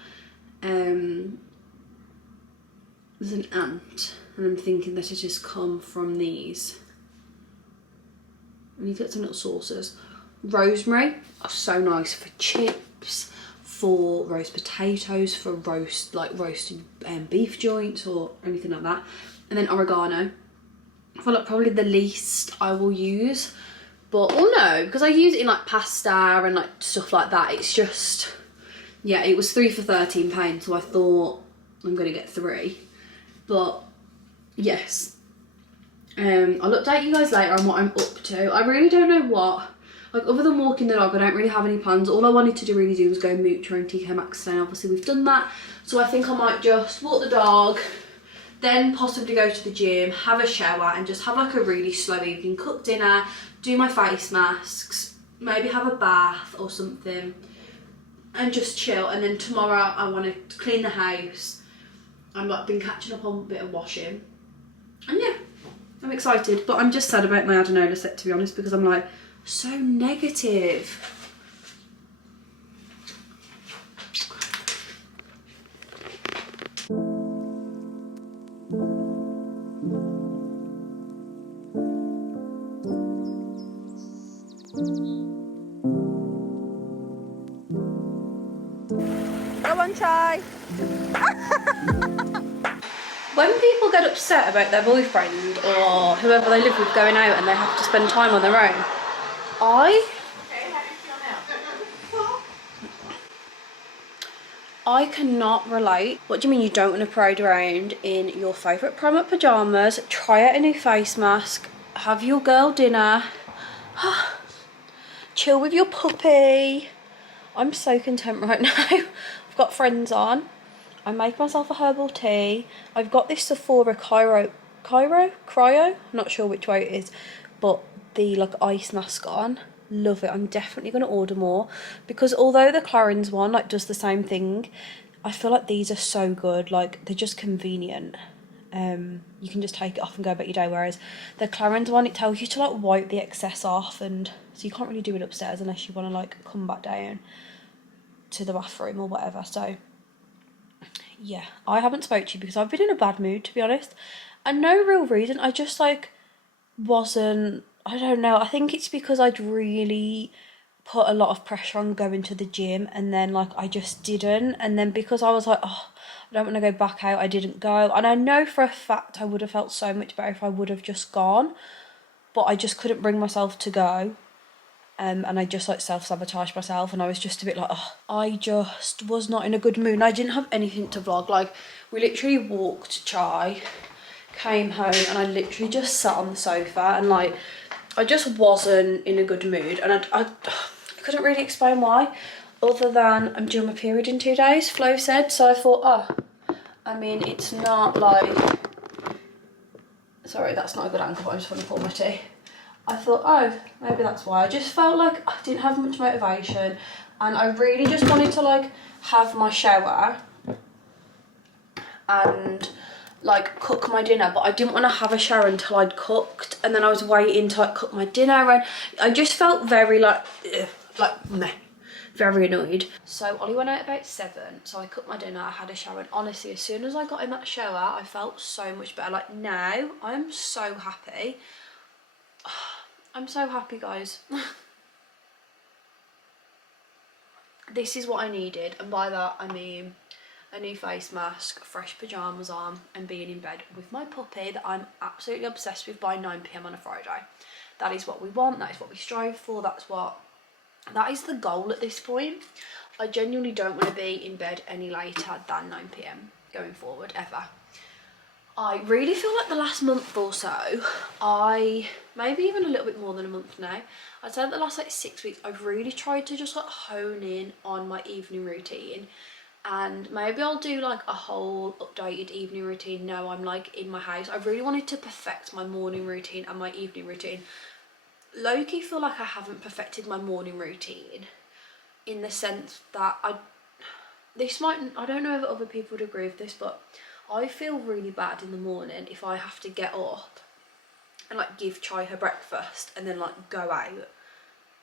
There's an ant, and I'm thinking that it just come from these. I need to get some little sauces. Rosemary are so nice for chips, for roast potatoes, for roasted beef joints or anything like that. And then oregano. I feel like probably the least I will use, but oh no, because I use it in like pasta and like stuff like that. It's just, yeah, it was 3 for £13, so I thought I'm gonna get 3. But yes, I'll update you guys later on what I'm up to. I really don't know what. Like, other than walking the dog, I don't really have any plans. All I wanted to really do was go mooch around TK Maxx today. Obviously, we've done that. So I think I might just walk the dog, then possibly go to the gym, have a shower, and just have like a really slow evening. Cook dinner, do my face masks, maybe have a bath or something, and just chill. And then tomorrow I want to clean the house. I've like been catching up on a bit of washing. And yeah, I'm excited. But I'm just sad about my adenola set, to be honest, because I'm like, so negative. Go on, Chai. When people get upset about their boyfriend or whoever they live with going out and they have to spend time on their own, I cannot relate. What do you mean you don't want to parade around in your favourite Primark pyjamas, try out a new face mask, have your girl dinner, chill with your puppy? I'm so content right now. I've got Friends on. I make myself a herbal tea. I've got this Sephora cryo, not sure which way it is, but the like ice mask on. Love it. I'm definitely going to order more, because although the Clarins one like does the same thing, I feel like these are so good. Like, they're just convenient. You can just take it off and go about your day, whereas the Clarins one, it tells you to like wipe the excess off, and so you can't really do it upstairs unless you want to like come back down to the bathroom or whatever. So yeah, I haven't spoke to you because I've been in a bad mood, to be honest, and no real reason. I just like wasn't, I don't know, I think it's because I'd really put a lot of pressure on going to the gym, and then like I just didn't, and then because I was like, oh, I don't want to go back out, I didn't go. And I know for a fact I would have felt so much better if I would have just gone, but I just couldn't bring myself to go. And I just like self-sabotaged myself, and I was just a bit like, oh, I just was not in a good mood, and I didn't have anything to vlog. Like, we literally walked Chai, came home, and I literally just sat on the sofa, and like I just wasn't in a good mood, and I couldn't really explain why. other than I'm due my period in 2 days, Flo said. So I thought, oh, I mean, it's not like, sorry, that's not a good angle, but I just want to pour my tea. I thought, oh, maybe that's why. I just felt like I didn't have much motivation, and I really just wanted to like have my shower and like cook my dinner, but I didn't want to have a shower until I'd cooked, and then I was waiting to like cook my dinner, and I just felt very like meh, very annoyed. So Ollie went out about 7, so I cooked my dinner, I had a shower, and honestly as soon as I got in that shower I felt so much better. Like now I'm so happy. I'm so happy, guys. This is what I needed, and by that I mean a new face mask, fresh pyjamas on, and being in bed with my puppy that I'm absolutely obsessed with by 9 PM on a Friday. That is what we want, that is what we strive for, that is the goal at this point. I genuinely don't want to be in bed any later than 9 PM going forward, ever. I really feel like the last month or so, maybe even a little bit more than a month now, I'd say that the last like 6 weeks, I've really tried to just like hone in on my evening routine. And maybe I'll do like a whole updated evening routine now I'm like in my house. I really wanted to perfect my morning routine and my evening routine. Low-key feel like I haven't perfected my morning routine, in the sense that I don't know if other people would agree with this, but I feel really bad in the morning if I have to get up and like give Chai her breakfast and then like go out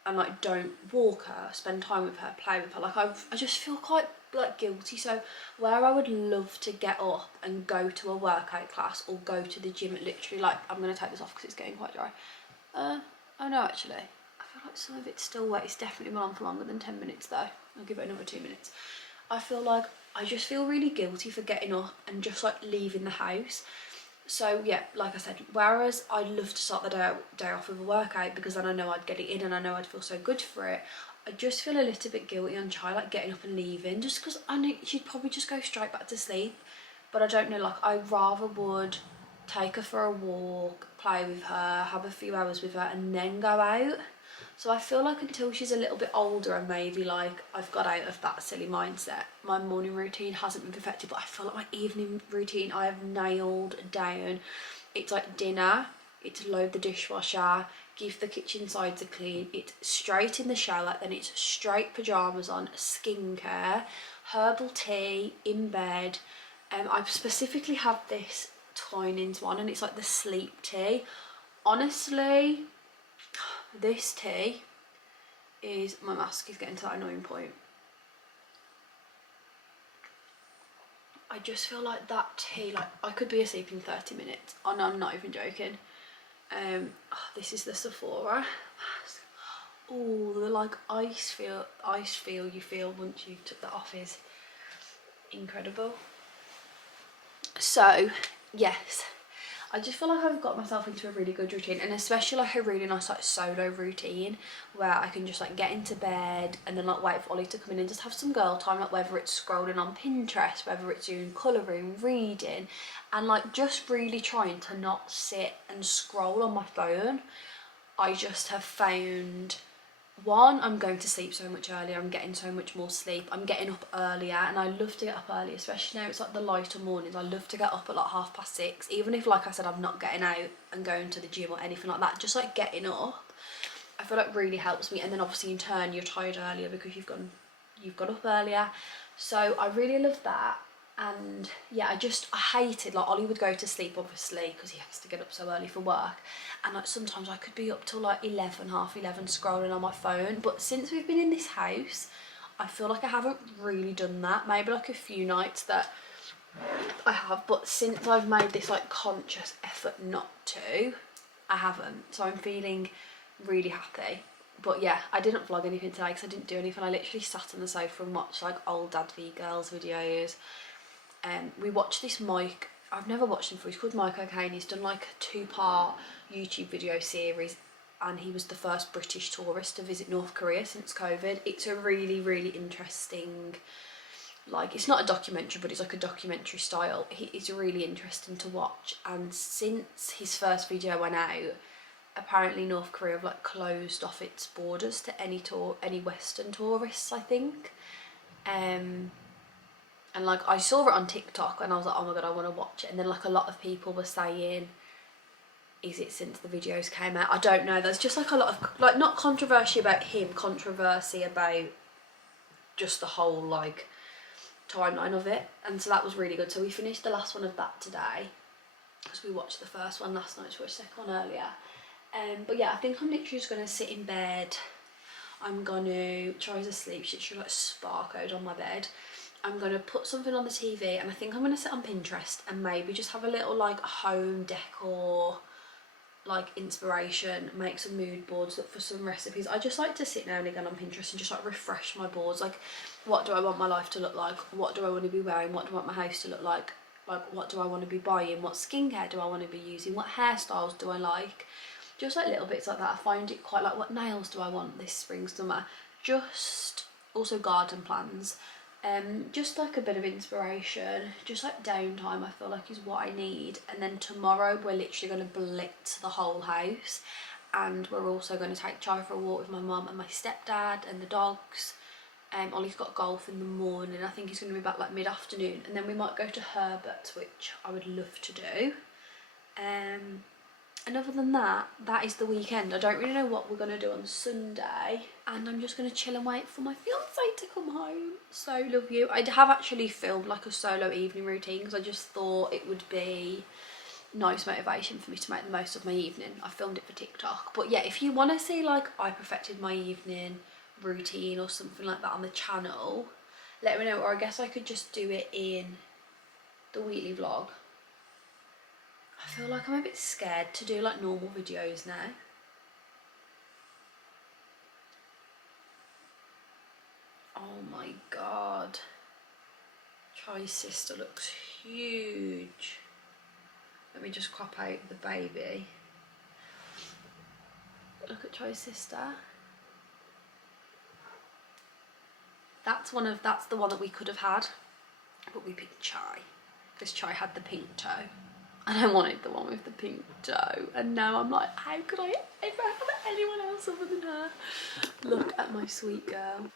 and like don't walk her, spend time with her, play with her. Like I just feel quite like guilty. So where I would love to get up and go to a workout class or go to the gym, literally like, I'm gonna take this off because it's getting quite dry. Oh no, actually I feel like some of it's still wet. It's definitely been on for longer than 10 minutes though. I'll give it another 2 minutes. I feel like I just feel really guilty for getting up and just like leaving the house. So yeah, like I said, whereas I'd love to start the day off with a workout because then I know I'd get it in and I know I'd feel so good for it, I just feel a little bit guilty on Chai like getting up and leaving, just because I know she'd probably just go straight back to sleep. But I don't know, like I rather would take her for a walk, play with her, have a few hours with her and then go out. So I feel like until she's a little bit older and maybe like I've got out of that silly mindset, my morning routine hasn't been perfected, but I feel like my evening routine I have nailed down. It's like dinner, it's load the dishwasher, give the kitchen sides a clean, it's straight in the shower, then it's straight pyjamas on, skincare, herbal tea, in bed. I specifically have this Twinings one and it's like the sleep tea. Honestly, this tea is, my mask is getting to that annoying point. I just feel like that tea, like I could be asleep in 30 minutes. Oh no, I'm not even joking. This is the Sephora mask. Oh, the like ice feel you feel once you've took that off is incredible. So yes, I just feel like I've got myself into a really good routine, and especially like a really nice like solo routine where I can just like get into bed and then like wait for Ollie to come in and just have some girl time, like whether it's scrolling on Pinterest, whether it's doing colouring, reading, and like just really trying to not sit and scroll on my phone. I just have found, one, I'm going to sleep so much earlier, I'm getting so much more sleep, I'm getting up earlier, and I love to get up early, especially now it's like the lighter mornings. I love to get up at like 6:30, even if like I said I'm not getting out and going to the gym or anything like that, just like getting up I feel like really helps me. And then obviously in turn you're tired earlier because you've got up earlier, so I really love that. And yeah, I hated, like Ollie would go to sleep obviously because he has to get up so early for work, and like sometimes I could be up till like 11, half 11 scrolling on my phone. But since we've been in this house I feel like I haven't really done that. Maybe like a few nights that I have, but since I've made this like conscious effort not to, I haven't. So I'm feeling really happy. But yeah, I didn't vlog anything today because I didn't do anything. I literally sat on the sofa and watched like old Dad v Girls videos. We watched this Mike, I've never watched him before, he's called Mike O'Kane. He's done like a 2-part YouTube video series, and he was the first British tourist to visit North Korea since COVID. It's a really, really interesting, like, it's not a documentary, but it's like a documentary style. It's really interesting to watch. And since his first video went out, apparently North Korea have like closed off its borders to any Western tourists, I think. And like I saw it on TikTok and I was like, oh my god, I want to watch it. And then like a lot of people were saying, is it since the videos came out? I don't know. There's just like a lot of like, not controversy about him, controversy about just the whole like timeline of it. And so that was really good. So we finished the last one of that today because we watched the first one last night, we watched the second one earlier. But yeah, I think I'm literally just gonna sit in bed. I'm gonna try to sleep. She's like sparkled on my bed. I'm gonna put something on the TV, and I think I'm gonna sit on Pinterest and maybe just have a little like home decor, like inspiration, make some mood boards, look for some recipes. I just like to sit now and again on Pinterest and just like refresh my boards. Like, what do I want my life to look like? What do I want to be wearing? What do I want my house to look like? Like, what do I want to be buying? What skincare do I want to be using? What hairstyles do I like? Just like little bits like that. I find it quite like, what nails do I want this spring, summer? Just also garden plans. Just like a bit of inspiration, just like downtime, I feel like is what I need. And then tomorrow we're literally going to blitz the whole house, and we're also going to take Chai for a walk with my mum and my stepdad and the dogs. Ollie's got golf in the morning. I think he's going to be back like mid-afternoon, and then we might go to Herbert's, which I would love to do. And other than that, that is the weekend. I don't really know what we're going to do on Sunday, and I'm just going to chill and wait for my fiancé to come home. So love you. I have actually filmed like a solo evening routine because I just thought it would be nice motivation for me to make the most of my evening. I filmed it for TikTok. But yeah, if you want to see like I perfected my evening routine or something like that on the channel, let me know, or I guess I could just do it in the weekly vlog. I feel like I'm a bit scared to do like normal videos now. Oh my god. Chai's sister looks huge. Let me just crop out the baby. Look at Chai's sister. That's the one that we could have had, but we picked Chai because Chai had the pink toe. And I wanted the one with the pink toe. And now I'm like, how could I ever have anyone else other than her? Look at my sweet girl.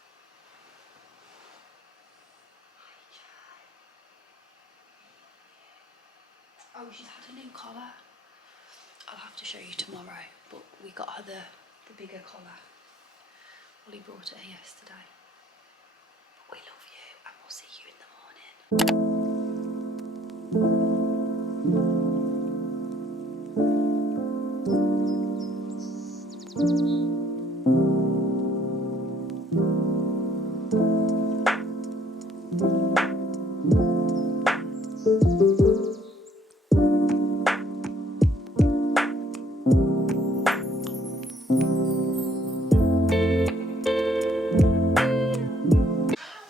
Oh, she's had a new collar. I'll have to show you tomorrow. But we got her the bigger collar. Ollie brought it her yesterday. But we love you and we'll see you in the morning.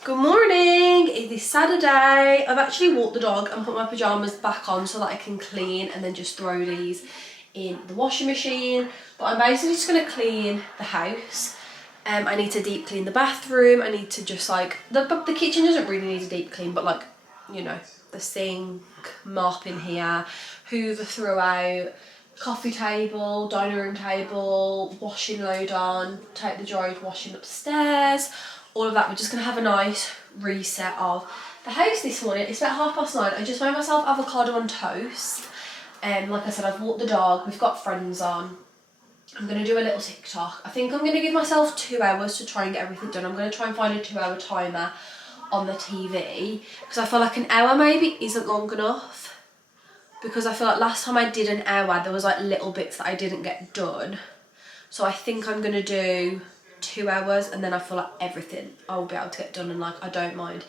Good morning, it is Saturday. I've actually walked the dog and put my pyjamas back on so that I can clean and then just throw these in the washing machine. But I'm basically just going to clean the house. I need to deep clean the bathroom. I need to just like, the kitchen doesn't really need a deep clean, but like, you know, the sink, mop in here, hoover throughout, coffee table, dining room table, washing load on, take the dried washing upstairs, all of that. We're just going to have a nice reset of the house this morning. It's about 9:30. I just made myself avocado on toast. Like I said, I've walked the dog, we've got friends on. I'm going to do a little TikTok. I think I'm going to give myself 2 hours to try and get everything done. I'm going to try and find a 2-hour timer on the TV because I feel like an hour maybe isn't long enough, because I feel like last time I did an hour there was like little bits that I didn't get done. So I think I'm going to do 2 hours, and then I feel like everything I will be able to get done, and like I don't mind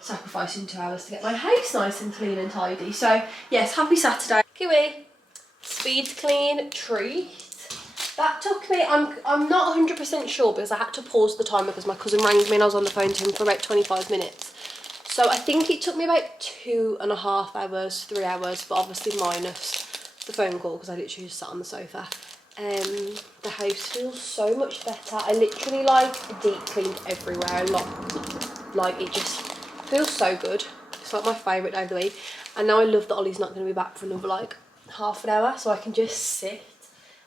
sacrificing 2 hours to get my house nice and clean and tidy. So yes, happy Saturday. Kiwi, speed clean treat. That took me, I'm not 100% sure because I had to pause the timer because my cousin rang me and I was on the phone to him for about 25 minutes. So I think it took me about 2.5 hours, 3 hours, but obviously minus the phone call because I literally just sat on the sofa. The house feels so much better. I literally like deep cleaned everywhere. Like it just feels so good. It's like my favourite day of the week. And now I love that Ollie's not going to be back for another like half an hour, so I can just sit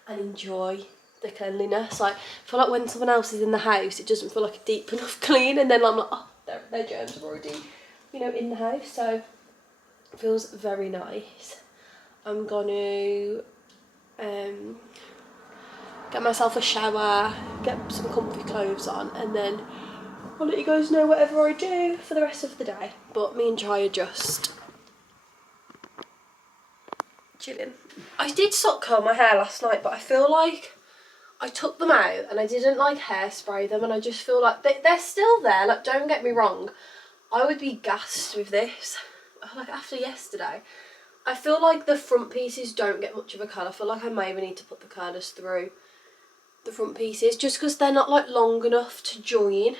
and enjoy the cleanliness. Like, I feel like when someone else is in the house, it doesn't feel like a deep enough clean, and then I'm like, oh, their germs are already, you know, in the house. So it feels very nice. I'm gonna get myself a shower, get some comfy clothes on, and then I'll let you guys know whatever I do for the rest of the day. But me and Chai are just chilling. I did sock curl my hair last night, but I feel like I took them out and I didn't like hairspray them, and I just feel like they're still there. Like, don't get me wrong, I would be gassed with this. Like, after yesterday, I feel like the front pieces don't get much of a curl. I feel like I maybe need to put the curlers through the front pieces just because they're not like long enough to join.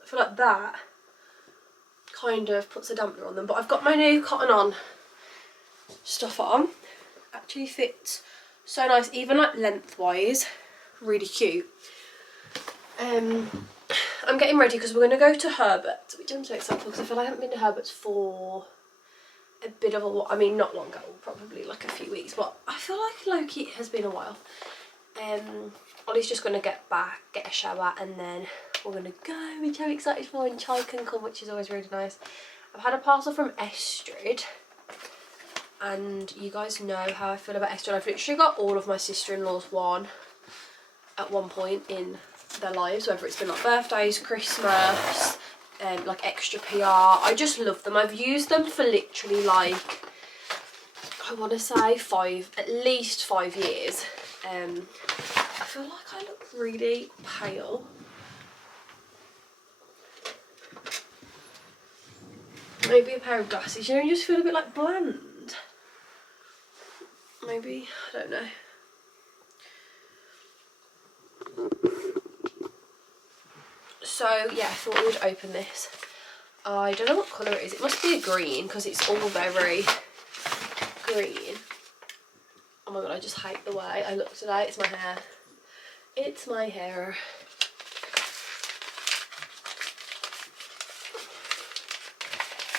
I feel like that kind of puts a dampener on them. But I've got my new cotton on stuff on. Actually fits so nice, even like lengthwise, really cute. I'm getting ready because we're going to go to Herbert's, which I'm so excited for because I feel like I haven't been to Herbert's for a bit of a while. I mean, not long ago, probably like a few weeks, but I feel like low-key it has been a while. Ollie's just going to get back, get a shower, and then we're going to go, which I'm excited for, and Chai can come, which is always really nice. I've had a parcel from Estrid, and you guys know how I feel about Estrid. I've literally got all of my sister-in-law's one at one point in their lives, whether it's been like birthdays, Christmas, like extra PR. I just love them. I've used them for literally like, I want to say at least 5 years. I feel like I look really pale. Maybe a pair of glasses, you know, you just feel a bit like bland. Maybe, I don't know. So yeah, I thought we would open this. I don't know what colour it is. It must be a green because it's all very green. Oh my god, I just hate the way I look today. It's my hair. It's my hair.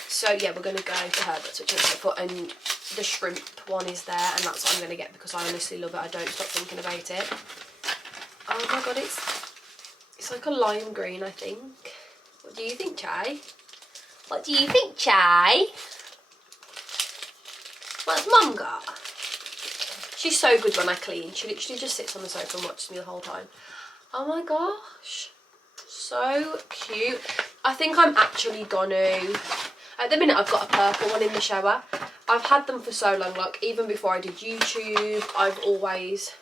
So yeah, we're going to go to Herbert's, which I'm excited for, and the shrimp one is there, and that's what I'm going to get because I honestly love it. I don't stop thinking about it. Oh my god, it's like a lime green, I think. What do you think, Chai? What do you think, Chai? What's Mum got? She's so good when I clean. She literally just sits on the sofa and watches me the whole time. Oh my gosh. So cute. I think I'm actually gonna... At the minute, I've got a purple one in the shower. I've had them for so long. Like, even before I did YouTube, I've always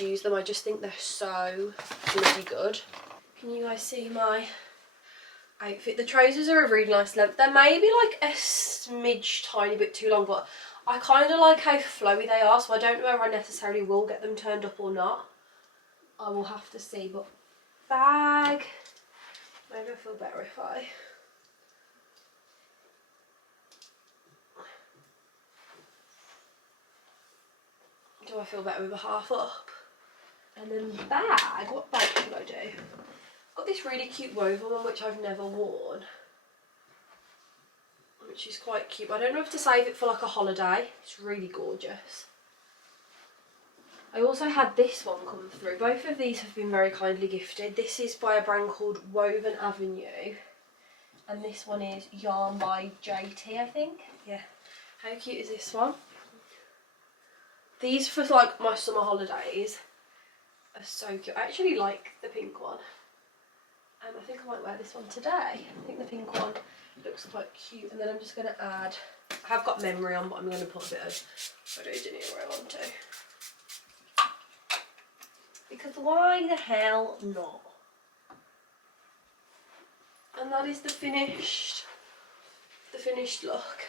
used them. I just think they're so bloody good. Can you guys see my outfit? The trousers are a really nice length. They're maybe like a smidge tiny bit too long, but I kind of like how flowy they are, so I don't know whether I necessarily will get them turned up or not. I will have to see. But bag, maybe I feel better if I... Do I feel better with a half up? And then bag, what bag should I do? I've got this really cute woven one which I've never worn, which is quite cute. I don't know if to save it for like a holiday. It's really gorgeous. I also had this one come through. Both of these have been very kindly gifted. This is by a brand called Woven Avenue, and this one is Yarn by JT, I think. Yeah. How cute is this one? These for like my summer holidays are so cute. I actually like the pink one. I think I might wear this one today. I think the pink one looks quite cute. And then I'm just going to add, I have got memory on, but I'm going to put a bit of photos in here where I want to. Because why the hell not? And that is the finished look.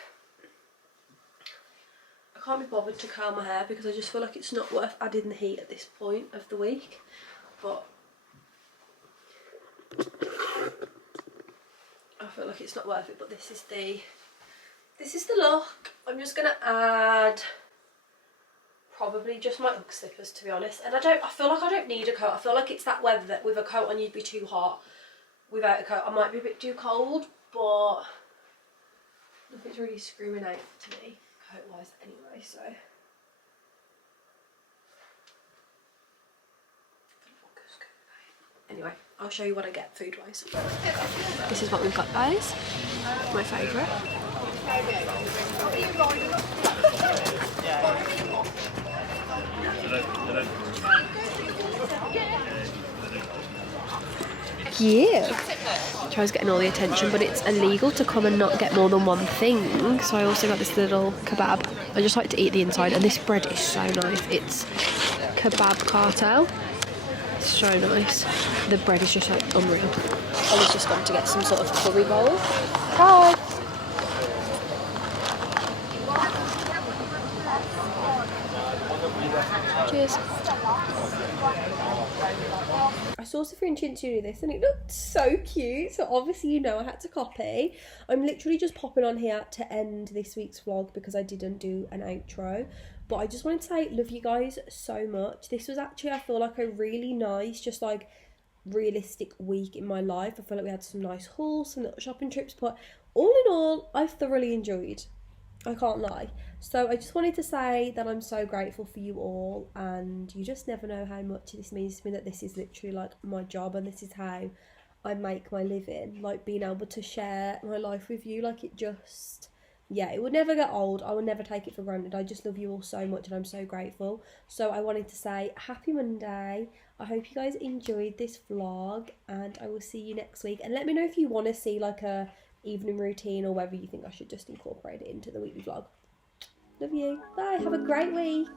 I can't be bothered to curl my hair because I just feel like it's not worth adding the heat at this point of the week. But I feel like it's not worth it. But this is the look. I'm just gonna add probably just my Ugg slippers, to be honest. And I feel like I don't need a coat. I feel like it's that weather that with a coat on you'd be too hot. Without a coat I might be a bit too cold, but nothing's really screaming out to me coat wise anyway, so Anyway, I'll show you what I get food-wise. This is what we've got, guys. My favourite. Yeah. Tries getting all the attention, but it's illegal to come and not get more than one thing. So I also got this little kebab. I just like to eat the inside, and this bread is so nice. It's kebab cartel. It's so nice. The bread is just like unreal. I was just going to get some sort of curry bowl. Bye. Cheers. I saw Sophia and Chintu do this and it looked so cute, so obviously you know I had to copy. I'm literally just popping on here to end this week's vlog because I didn't do an outro, but I just wanted to say love you guys so much. This was actually, I feel like, a really nice, just like realistic week in my life. I feel like we had some nice hauls, some little shopping trips, but all in all I thoroughly enjoyed. I can't lie. So I just wanted to say that I'm so grateful for you all, and you just never know how much this means to me, that this is literally like my job and this is how I make my living, like being able to share my life with you. Like it just, yeah, it would never get old. I would never take it for granted. I just love you all so much and I'm so grateful. So I wanted to say happy Monday. I hope you guys enjoyed this vlog and I will see you next week, and let me know if you want to see like a evening routine or whether you think I should just incorporate it into the weekly vlog. Love you. Bye. Have a great week.